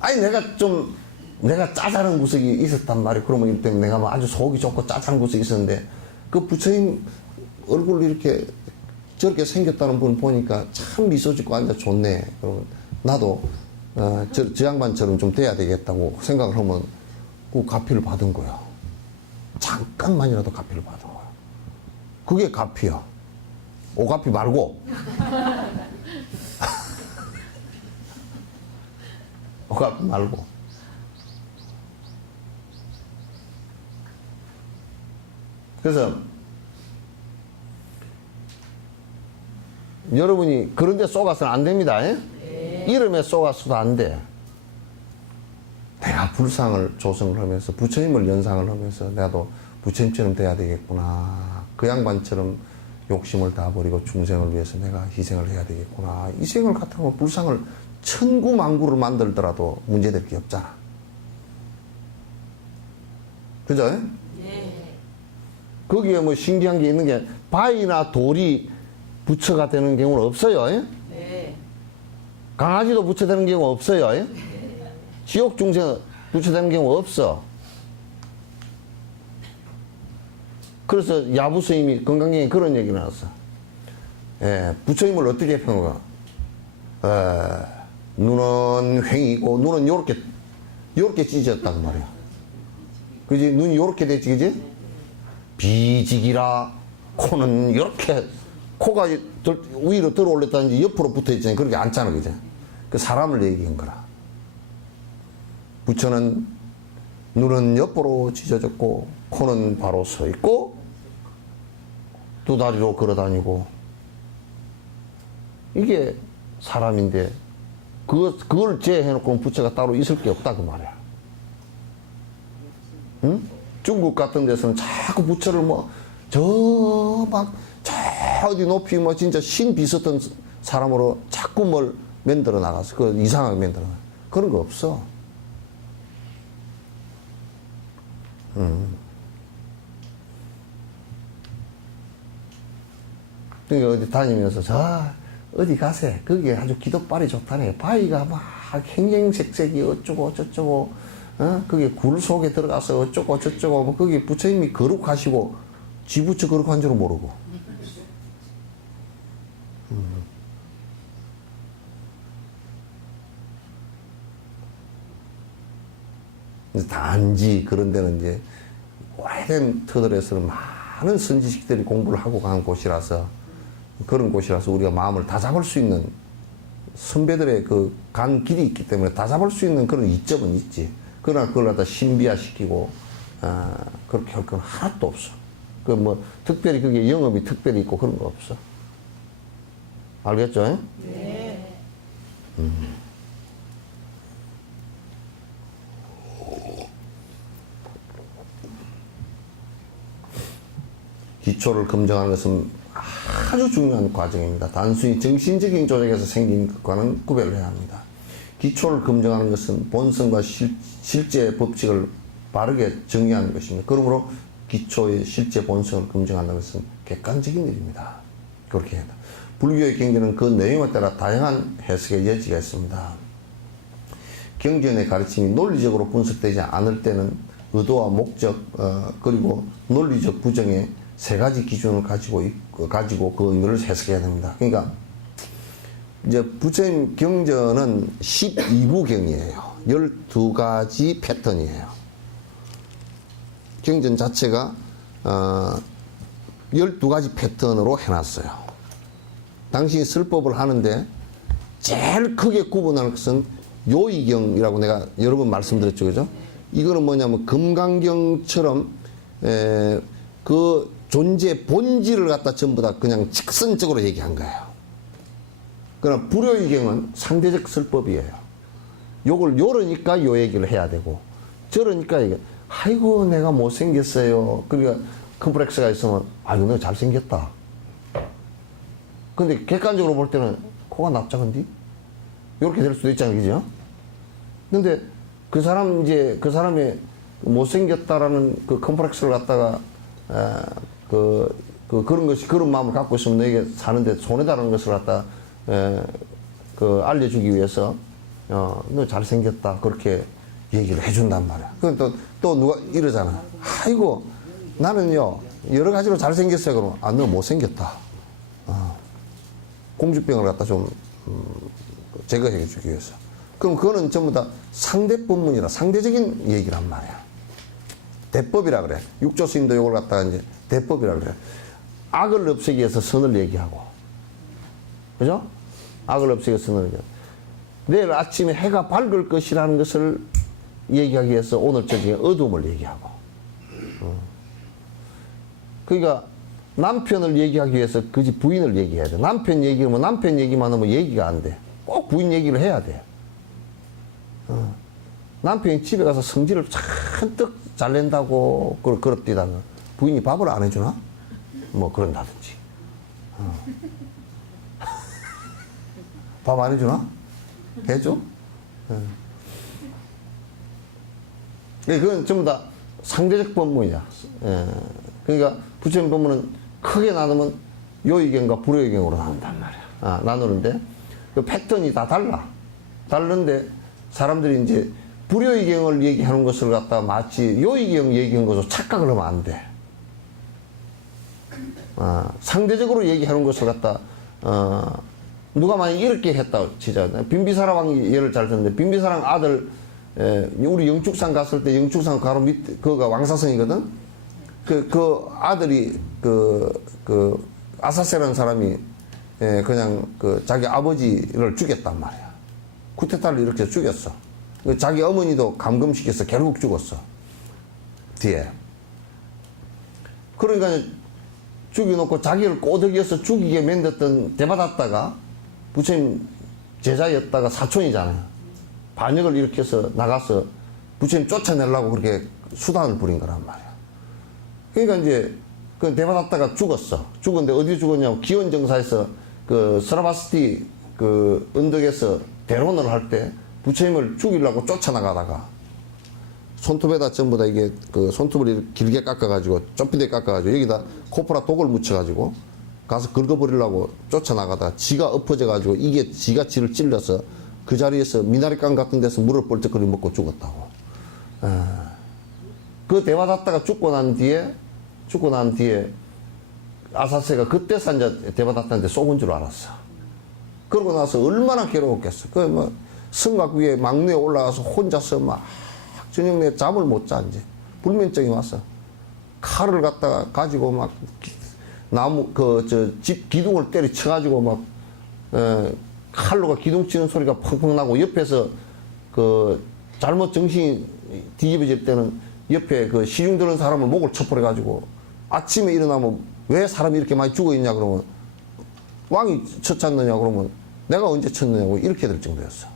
아니 내가 짜잘한 구석이 있었단 말이야. 그러면 이 때문에 내가 뭐 아주 속이 좋고 짜잘한 구석이 있었는데, 그 부처님 얼굴 이렇게 저렇게 생겼다는 분 보니까 참 미소 짓고 앉아 좋네. 그러면 나도 저 양반처럼 좀 돼야 되겠다고 생각을 하면 그 가피를 받은 거야. 잠깐만이라도 가피를 받은 거야. 그게 가피야. 오가피 말고. 오가피 말고. 그래서 여러분이 그런데 쏘가서는 안 됩니다. 네. 이름에 쏘가서도 안 돼. 내가 불상을 조성을 하면서 부처님을 연상을 하면서 나도 부처님처럼 돼야 되겠구나. 그 양반처럼 욕심을 다 버리고 중생을 위해서 내가 희생을 해야 되겠구나. 이 생을 같으면 불상을 천구만구를 만들더라도 문제될 게 없잖아. 그죠? 네. 거기에 뭐 신기한 게 있는 게 바위나 돌이 부처가 되는 경우는 없어요. 네. 강아지도 부처 되는 경우 없어요. 네. 지옥 중생 부처 되는 경우 없어. 그래서 야부 스님이 건강경에 그런 얘기를 나왔어. 부처님을 어떻게 평가? 눈은 횡이고 눈은 요렇게 찢어졌단 말이야. 그지? 눈이 요렇게 됐지, 그지? 비지기라 코는 요렇게 코가 위로 들어올렸다든지 옆으로 붙어 있잖아요. 그렇게 앉잖아, 그죠? 그 사람을 얘기한 거라. 부처는 눈은 옆으로 찢어졌고 코는 바로 서 있고 두 다리로 걸어 다니고 이게 사람인데 그걸 제해놓고 부처가 따로 있을 게 없다 그 말이야. 응? 중국 같은 데서는 자꾸 부처를 저 어디 높이 진짜 신 비슷한 사람으로 자꾸 뭘 만들어 나가서 그 이상하게 만들어 나가. 그런 거 없어. 그러니까 어디 다니면서 어디 가세. 거기에 아주 기도빨이 좋다네. 바위가 막 행행색색이 어쩌고 저쩌고, 그게 굴 속에 들어가서 어쩌고 저쩌고, 뭐 거기 부처님이 거룩하시고, 지부처 거룩한 줄은 모르고. 단지 그런 데는 이제 오래된 터들에서는 많은 선지식들이 공부를 하고 간 곳이라서 그런 곳이라서 우리가 마음을 다 잡을 수 있는 선배들의 그 간 길이 있기 때문에 다 잡을 수 있는 그런 이점은 있지. 그러나 그걸 갖다 신비화시키고, 그렇게 할 건 하나도 없어. 그 뭐, 특별히 그게 영업이 특별히 있고 그런 거 없어. 알겠죠? 네. 기초를 검증하는 것은 아주 중요한 과정입니다. 단순히 정신적인 조작에서 생긴 것과는 구별을 해야 합니다. 기초를 검증하는 것은 본성과 실제 법칙을 바르게 정의하는 것입니다. 그러므로 기초의 실제 본성을 검증하는 것은 객관적인 일입니다. 그렇게 해야 합니다. 불교의 경전은 그 내용에 따라 다양한 해석의 여지가 있습니다. 경전의 가르침이 논리적으로 분석되지 않을 때는 의도와 목적, 그리고 논리적 부정의 세 가지 기준을 가지고 그 의미를 해석해야 됩니다. 그러니까 이제 부처님 경전은 12구경이에요. 12가지 패턴이에요. 경전 자체가 12가지 패턴으로 해놨어요. 당신이 설법을 하는데 제일 크게 구분하는 것은 요의경이라고 내가 여러 번 말씀드렸죠. 그죠? 이거는 뭐냐면 금강경처럼 그 존재의 본질을 갖다 전부 다 그냥 직선적으로 얘기한 거예요. 그러나 불효의경은 상대적 설법이에요. 요걸 요러니까 요 얘기를 해야 되고 저러니까 이게 아이고 내가 못생겼어요. 그러니까 컴플렉스가 있으면 아이고 너 잘생겼다. 근데 객관적으로 볼 때는 코가 납작한디? 이렇게 될 수도 있잖아요. 그죠? 근데 그 사람의 못생겼다라는 그 컴플렉스를 갖다가 그런 것이 그런 마음을 갖고 있으면 너에게 사는데 손해다라는 것을 갖다 알려주기 위해서 너 잘생겼다 그렇게 얘기를 해준단 말이야. 그럼 또 누가 이러잖아. 아이고 나는요 여러 가지로 잘생겼어요. 그러면 너 못생겼다. 공주병을 갖다 좀 제거해 주기 위해서. 그럼 그거는 전부 다 상대법문이라 상대적인 얘기란 말이야. 대법이라 그래. 육조 스님도 이걸 갖다가 이제 대법이라 그래. 악을 없애기 위해서 선을 얘기하고, 그죠? 악을 없애기 위해서 선을 얘기하고. 내일 아침에 해가 밝을 것이라는 것을 얘기하기 위해서 오늘 저녁에 어두움을 얘기하고. 그러니까 남편을 얘기하기 위해서 그지 부인을 얘기해야 돼. 남편 얘기하면 남편 얘기만 하면 얘기가 안 돼. 꼭 부인 얘기를 해야 돼. 남편이 집에 가서 성질을 잔뜩 잘 낸다고 그럽디다가 부인이 밥을 안 해주나? 뭐 그런다든지. 밥 안 해주나? 해줘? 그건 전부 다 상대적 법문이야. 그러니까 부처님 법문은 크게 나누면 요의경과 불효의경으로 나눈단 말이야. 나누는데 그 패턴이 다 달라. 다른데 사람들이 이제 불효의경을 얘기하는 것을 갖다 마치 요의경 얘기한 것으로 착각을 하면 안 돼. 상대적으로 얘기하는 것을 갖다 누가 만약 이렇게 했다 치자. 빈비사라 왕이 예를 잘 듣는데 빈비사랑 아들 우리 영축산 갔을 때 영축산 가로 밑에 그가 왕사성이거든. 그 아들이 아사세라는 사람이 그냥 자기 아버지를 죽였단 말이야. 쿠데타를 이렇게 죽였어. 자기 어머니도 감금시켜서 결국 죽었어. 뒤에. 그러니까 죽여놓고 자기를 꼬드겨서 죽이게 만들었던 대바다다가 부처님 제자였다가 사촌이잖아요. 반역을 일으켜서 나가서 부처님 쫓아내려고 그렇게 수단을 부린 거란 말이야. 그러니까 이제 그 대바다다가 죽었어. 죽었는데 어디 죽었냐고 기원정사에서 그 스라바스티 그 언덕에서 대론을 할 때 부처님을 죽이려고 쫓아나가다가 손톱에다 전부 다 이게 그 손톱을 길게 깎아가지고 좁히게 깎아가지고 여기다 코프라 독을 묻혀가지고 가서 긁어버리려고 쫓아나가다가 지가 엎어져가지고 이게 지가 지를 찔러서 그 자리에서 미나리깡 같은 데서 물을 뻘쩍거리 먹고 죽었다고. 그 대바다다가 죽고 난 뒤에 아사세가 그때서 이제 대바다다한테 쏘은 줄 알았어. 그러고 나서 얼마나 괴로웠겠어. 그 뭐 성곽 위에 막내에 올라가서 혼자서 막 저녁 내 잠을 못 자 이제 불면증이 왔어. 칼을 갖다가 가지고 막 나무 집 기둥을 때려 쳐가지고 막 칼로가 기둥치는 소리가 펑펑 나고 옆에서 그 잘못 정신이 뒤집어질 때는 옆에 그 시중 드는 사람을 목을 쳐버려 가지고 아침에 일어나면 왜 사람이 이렇게 많이 죽어 있냐 그러면 왕이 쳤잖느냐 그러면 내가 언제 쳤느냐고 이렇게 될 정도였어.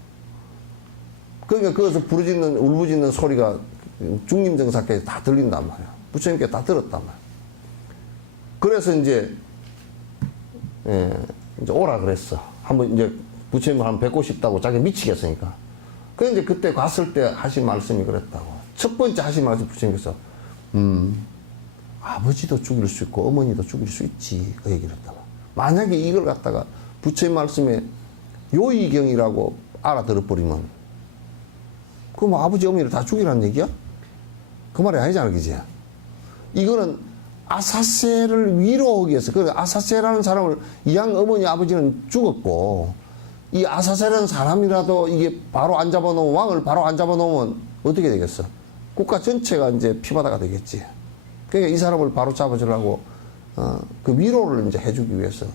그러니까 거기서 부르짖는 울부짖는 소리가 중림정사까지 다 들린단 말이야. 부처님께 다 들었단 말이야. 그래서 이제 오라 그랬어. 한번 이제 부처님을 한번 뵙고 싶다고 자기 미치겠으니까. 그 이제 그때 갔을 때 하신 말씀이 그랬다고. 첫 번째 하신 말씀 부처님께서 아버지도 죽일 수 있고 어머니도 죽일 수 있지 그 얘기를 했다고. 만약에 이걸 갖다가 부처님 말씀에 요의경이라고 알아들어버리면 그럼 뭐 아버지 어머니를 다 죽이라는 얘기야? 그 말이 아니잖아, 그지? 이거는 아사세를 위로하기 위해서, 그 아사세라는 사람을 이양 어머니 아버지는 죽었고 이 아사세라는 사람이라도 이게 바로 안 잡아놓으면 왕을 바로 안 잡아놓으면 어떻게 되겠어? 국가 전체가 이제 피바다가 되겠지. 그러니까 이 사람을 바로 잡아주려고 그 위로를 이제 해주기 위해서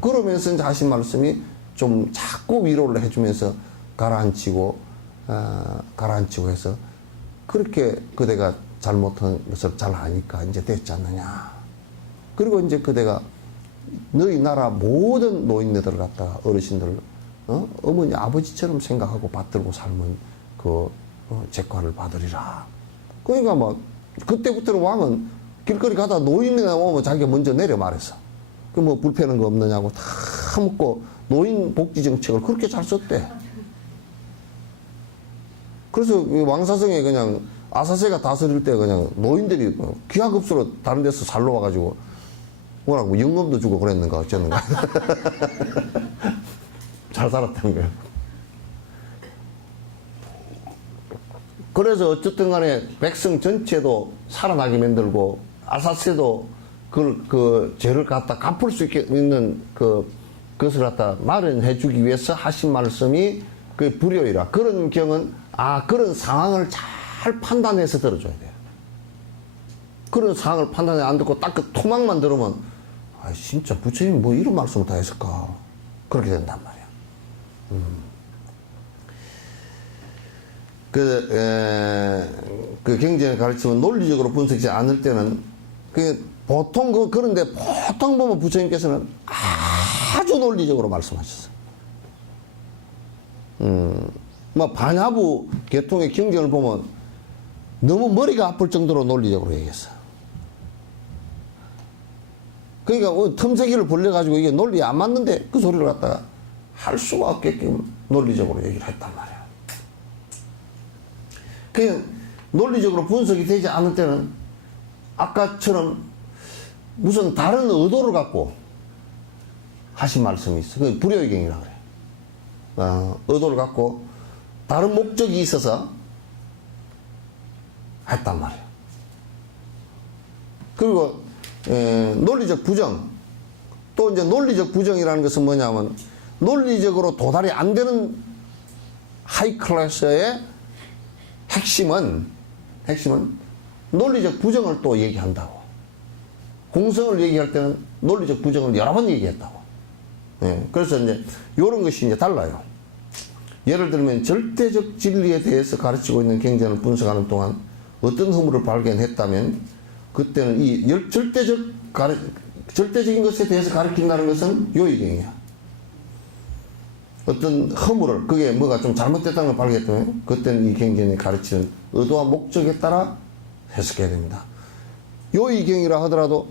그러면서 이제 하신 말씀이 좀 자꾸 위로를 해주면서 가라앉히고 해서 그렇게 그대가 잘못한 것을 잘 아니까 이제 됐지 않느냐. 그리고 이제 그대가 너희 나라 모든 노인네들 갖다가 어르신들 어머니 아버지처럼 생각하고 받들고 살면 그 재과를 받으리라. 그러니까 뭐 그때부터는 왕은 길거리 가다 노인네 오면 자기가 먼저 내려 말했어. 그 뭐 불편한 거 없느냐고 다 묻고 노인 복지 정책을 그렇게 잘 썼대. 그래서 왕사성에 그냥 아사세가 다스릴 때 그냥 노인들이 기하급수로 다른 데서 살러 와가지고 워낙 뭐 연금도 주고 그랬는가 어쩌는가. 잘 살았다는 거예요. 그래서 어쨌든 간에 백성 전체도 살아나게 만들고 아사세도 그 죄를 갖다 갚을 수 있는 그것을 갖다 마련해 주기 위해서 하신 말씀이 그 불효이라. 그런 경은 그런 상황을 잘 판단해서 들어줘야 돼요. 그런 상황을 판단해 안 듣고 딱 그 토막만 들으면 진짜 부처님이 뭐 이런 말씀을 다 했을까? 그렇게 된단 말이야. 그 경전의 가르침은 논리적으로 분석하지 않을 때는 보통 그런데 보통 보면 부처님께서는 아주 논리적으로 말씀하셨어요. 뭐 반야부 계통의 경전을 보면 너무 머리가 아플 정도로 논리적으로 얘기했어요. 그러니까 틈새기를 벌려가지고 이게 논리에 안 맞는데 그 소리를 갖다가 할 수가 없게끔 논리적으로 얘기를 했단 말이야. 그냥 논리적으로 분석이 되지 않을 때는 아까처럼 무슨 다른 의도를 갖고 하신 말씀이 있어. 그게 불효의경이라고 그래. 의도를 갖고 다른 목적이 있어서 했단 말이에요. 그리고 논리적 부정. 또 이제 논리적 부정이라는 것은 뭐냐면 논리적으로 도달이 안 되는 하이 클래스의 핵심은 논리적 부정을 또 얘기한다고. 공성을 얘기할 때는 논리적 부정을 여러 번 얘기했다고. 그래서 이제 이런 것이 이제 달라요. 예를 들면 절대적 진리에 대해서 가르치고 있는 경전을 분석하는 동안 어떤 허물을 발견했다면 그때는 이 절대적인 것에 대해서 가르친다는 것은 요의경이야. 어떤 허물을 그게 뭐가 좀 잘못됐다는 걸 발견했다면 그때는 이 경전이 가르치는 의도와 목적에 따라 해석해야 됩니다. 요의경이라 하더라도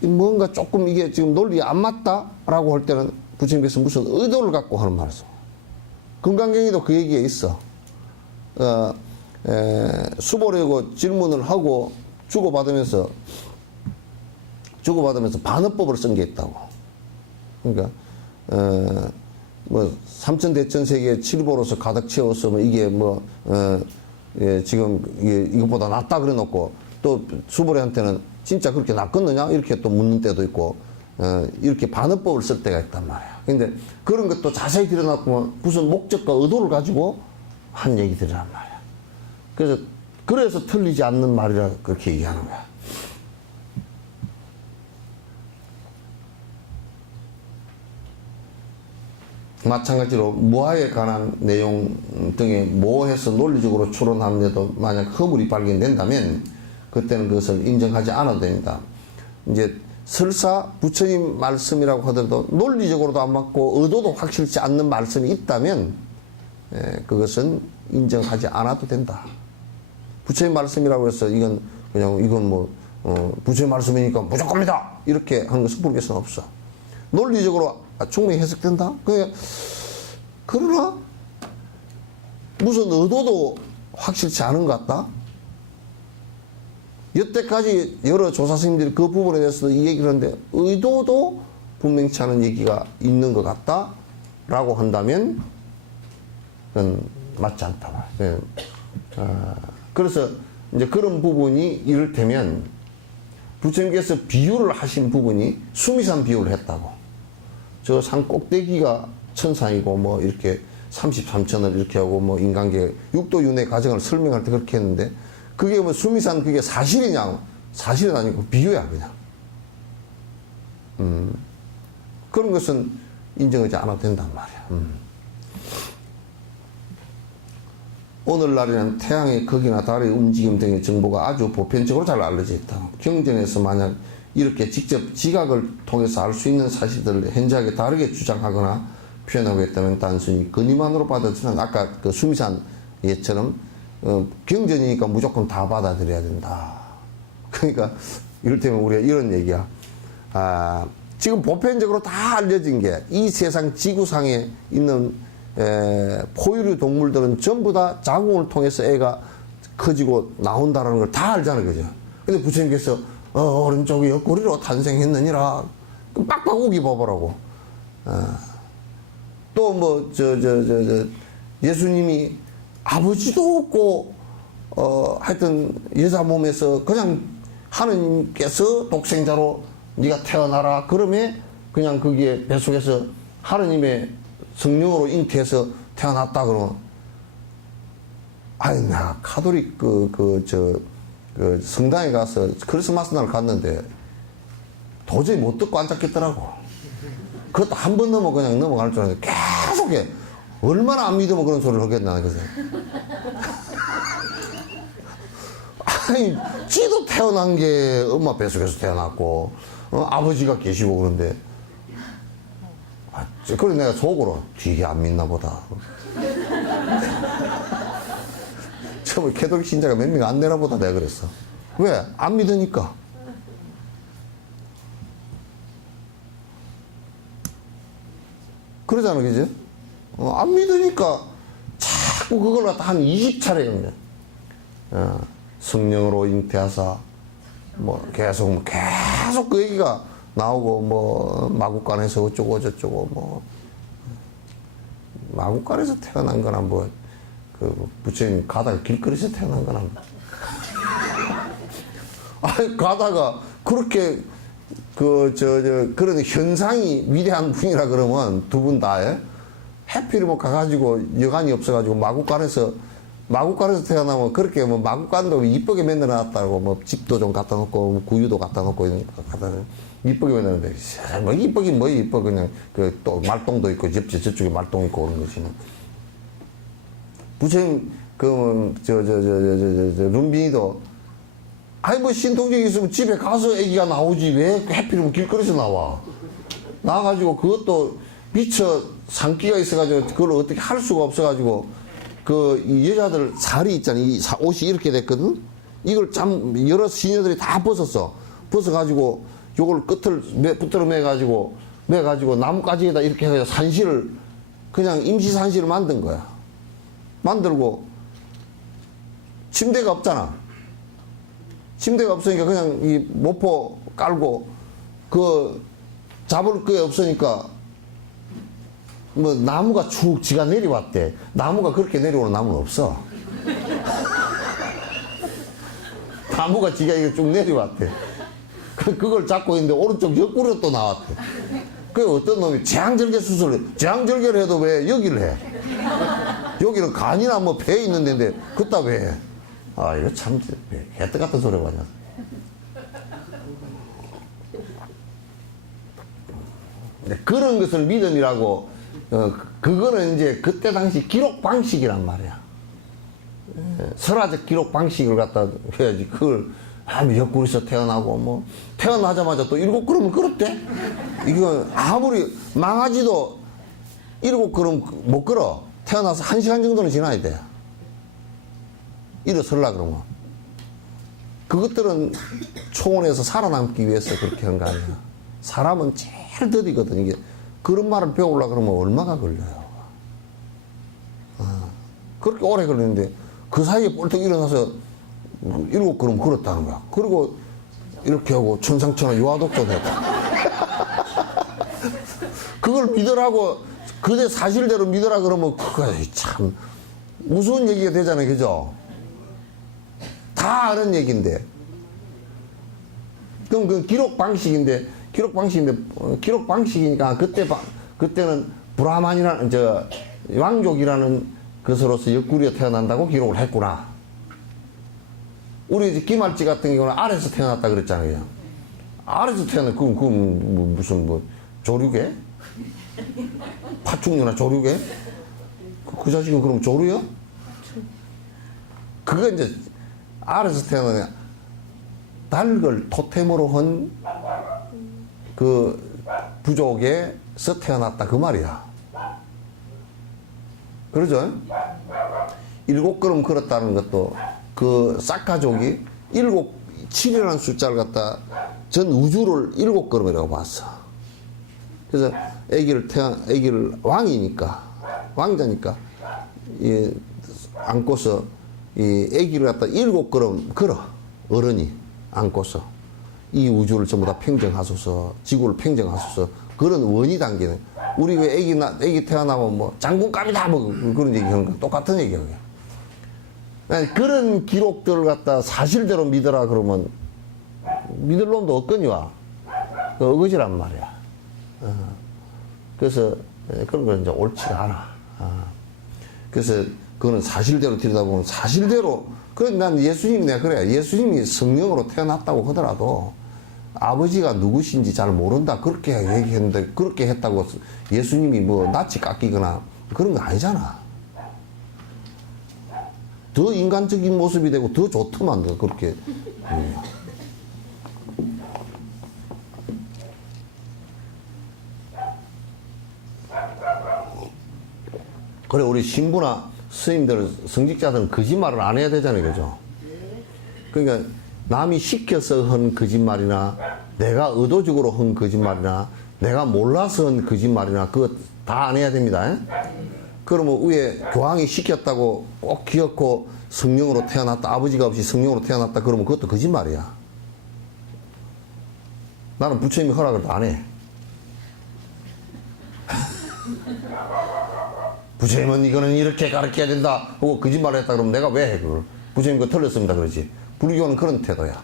뭔가 조금 이게 지금 논리에 안 맞다라고 할 때는 부처님께서 무슨 의도를 갖고 하는 말이죠. 금강경에도 그 얘기에 있어. 수보려고 질문을 하고 주고받으면서 반어법을 쓴 게 있다고. 그러니까 뭐 삼천대천세계 칠보로서 가득 채워서 뭐 이게 지금 이것보다 낫다 그래 놓고 또 수보리한테는 진짜 그렇게 낫겠느냐 이렇게 또 묻는 때도 있고 이렇게 반어법을 쓸 때가 있단 말이야. 근데 그런 것도 자세히 들여다보면 무슨 목적과 의도를 가지고 한 얘기들이란 말이야. 그래서 틀리지 않는 말이라 그렇게 얘기하는 거야. 마찬가지로 무아에 관한 내용 등에 모호해서 논리적으로 추론하는데도 만약 허물이 발견된다면 그때는 그것을 인정하지 않아도 됩니다. 이제 설사 부처님 말씀이라고 하더라도 논리적으로도 안 맞고 의도도 확실치 않는 말씀이 있다면 그것은 인정하지 않아도 된다. 부처님 말씀이라고 해서 이건 뭐 부처님 말씀이니까 무조건입니다 이렇게 하는 것은 불교에서는 없어. 논리적으로 충분히 해석된다. 그러나 무슨 의도도 확실치 않은 것 같다. 여태까지 여러 조사 선생님들이 그 부분에 대해서도 이 얘기를 하는데 의도도 분명치 않은 얘기가 있는 것 같다 라고 한다면 그건 맞지 않다. 그래서 이제 그런 부분이 이를테면 부처님께서 비유를 하신 부분이 수미산 비유를 했다고. 저 산 꼭대기가 천상이고 뭐 이렇게 33천을 이렇게 하고 뭐 인간계 육도윤회 과정을 설명할 때 그렇게 했는데 그게 뭐 수미산 그게 사실이냐? 사실은 아니고 비유야 그냥. 그런 것은 인정하지 않아도 된단 말이야. 오늘날에는 태양의 극이나 달의 움직임 등의 정보가 아주 보편적으로 잘 알려져 있다. 경전에서 만약 이렇게 직접 지각을 통해서 알 수 있는 사실들을 현저하게 다르게 주장하거나 표현하고 있다면 단순히 근위만으로 받아들이는 아까 그 수미산 예처럼 경전이니까 무조건 다 받아들여야 된다. 그러니까 이를테면 우리가 이런 얘기야. 지금 보편적으로 다 알려진 게 이 세상 지구상에 있는 포유류 동물들은 전부 다 자궁을 통해서 애가 커지고 나온다라는 걸 다 알잖아요. 그죠? 근데 부처님께서 오른쪽이 옆구리로 탄생했느니라 빡빡 우기 봐보라고. 또 뭐 예수님이 아버지도 없고 하여튼 여자 몸에서 그냥 하느님께서 독생자로 네가 태어나라 그러면 그냥 거기에 뱃속에서 하느님의 성령으로 잉태해서 태어났다 그러면 아니 나 카톨릭 성당에 가서 크리스마스 날 갔는데 도저히 못 듣고 앉았겠더라고. 그것도 한 번 넘어 그냥 넘어갈 줄 알았는데 계속 해. 얼마나 안 믿으면 그런 소리를 하겠나 그래서. 아니 지도 태어난 게 엄마 뱃속에서 태어났고 아버지가 계시고 그런데 그래 내가 속으로 되게 안 믿나 보다. 처음에 캐톨릭 신자가 몇 명 안 되나 보다 내가 그랬어. 왜? 안 믿으니까. 그러잖아 그지? 안 믿으니까 자꾸 그걸 갖다 한 20차례 그냥 성령으로 잉태하사 뭐 계속 그 얘기가 나오고 뭐 마국간에서 어쩌고 저쩌고 뭐 마국간에서 태어난 거나 뭐 그 부처님 가다가 길거리에서 태어난 거나 아니 가다가 그렇게 그런 현상이 위대한 분이라 그러면 두 분 다 해피를 뭐 가가지고 여간이 없어가지고 마국간에서 태어나면 그렇게 뭐 마국간도 이쁘게 만들어놨다고 뭐 집도 좀 갖다 놓고 구유도 갖다 놓고 이런 거 갖다 놓고 이쁘게 만드는데 뭐 이쁘긴 뭐 이뻐 그냥 그 또 말똥도 있고 저쪽에 말똥 있고 그런 것이 부처님 룸빈이도 아니 뭐 신통력이 있으면 집에 가서 애기가 나오지 왜 해필이면 길거리에서 나와가지고 그것도 미처 산기가 있어가지고 그걸 어떻게 할 수가 없어가지고 이 여자들 살이 있잖아요. 이 옷이 이렇게 됐거든. 이걸 여러 시녀들이 다 벗어가지고 요걸 끝을 붙들어 매가지고 나뭇가지에다 이렇게 해서 산실을 그냥 임시 산실을 만든 거야. 만들고 침대가 없잖아. 침대가 없으니까 그냥 이 모포 깔고 잡을 게 없으니까 뭐 나무가 쭉 지가 내려왔대. 나무가 그렇게 내려오는 나무는 없어. 나무가 지가 이거 쭉 내려왔대. 그걸 잡고 있는데 오른쪽 옆구리로 또 나왔대. 그 어떤 놈이 제왕절개 수술을 해. 제왕절개를 해도 왜 여기를 해? 여기는 간이나 뭐 배에 있는 데인데 그따 왜 해? 이거 참 개떡 같은 소리가 많냐. 그런 것을 믿음이라고 그거는 이제 그때 당시 기록 방식이란 말이야. 설화적 기록 방식을 갖다 해야지. 그걸 옆구리에서 태어나고 뭐 태어나자마자 또 7걸음을 걸었대. 이거 아무리 망아지도 7걸음 못 걸어. 태어나서 1시간 정도는 지나야 돼. 일어설라 그러면. 그것들은 초원에서 살아남기 위해서 그렇게 한 거 아니야. 사람은 제일 더디거든. 이게 그런 말을 배우려고 그러면 얼마가 걸려요. 그렇게 오래 걸리는데 그 사이에 뻘떡 일어나서 7걸음 걸었다는 거야. 그리고 이렇게 하고 천상천하 유아독존 했다. 그걸 믿으라고, 그게 사실대로 믿으라 그러면 그거 참 무서운 얘기가 되잖아요. 그죠? 다 아는 얘기인데. 그럼 그 기록 방식이니까 그때는 브라만이라는, 왕족이라는 것으로서 옆구리에 태어난다고 기록을 했구나. 우리 이제 김할지 같은 경우는 아래에서 태어났다 그랬잖아요. 아래에서 태어나, 그건 무슨 조류계? 파충류나 조류계? 그 자식은 그럼 조류야? 그거 이제 아래에서 태어나냐. 닭을 토템으로 한 그 부족에서 태어났다 그 말이야. 그러죠? 7걸음 걸었다는 것도 그 싹가족이 7이라는 숫자를 갖다 전 우주를 7걸음이라고 봤어. 그래서 애기를 왕자니까 안고서 이 애기를 갖다 7걸음 걸어. 어른이 안고서 이 우주를 전부 다 평정하소서, 지구를 평정하소서. 그런 원이 담기는. 우리 왜 애기 태어나면 뭐 장군감이다 뭐 그런 얘기 하는 거 똑같은 얘기예요. 그런 기록들을 갖다 사실대로 믿으라 그러면 믿을 놈도 없거니와. 그 어거지란 말이야. 그래서 그런 건 이제 옳지가 않아. 그래서 그거는 사실대로 들여다보면 사실대로. 그래, 난 예수님이 내가 그래. 예수님이 성령으로 태어났다고 하더라도 아버지가 누구신지 잘 모른다. 그렇게 얘기했는데, 그렇게 했다고 예수님이 뭐 낯이 깎이거나 그런 거 아니잖아. 더 인간적인 모습이 되고 더 좋더만, 더 그렇게. 그래, 우리 신부나 스님들, 성직자들은 거짓말을 안 해야 되잖아요. 그죠? 그러니까 남이 시켜서 한 거짓말이나 내가 의도적으로 한 거짓말이나 내가 몰라서 한 거짓말이나 그거 다 안 해야 됩니다. 그러면 위에 교황이 시켰다고 꼭 기억고 성령으로 태어났다, 아버지가 없이 성령으로 태어났다 그러면 그것도 거짓말이야. 나는 부처님이 허락을 안 해. 부처님은 이거는 이렇게 가르쳐야 된다 하고 거짓말을 했다 그러면 내가 왜 해 그걸. 부처님 그거 틀렸습니다 그러지. 불교는 그런 태도야.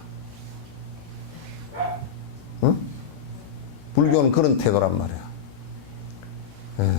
응? 불교는 그런 태도란 말이야. 예.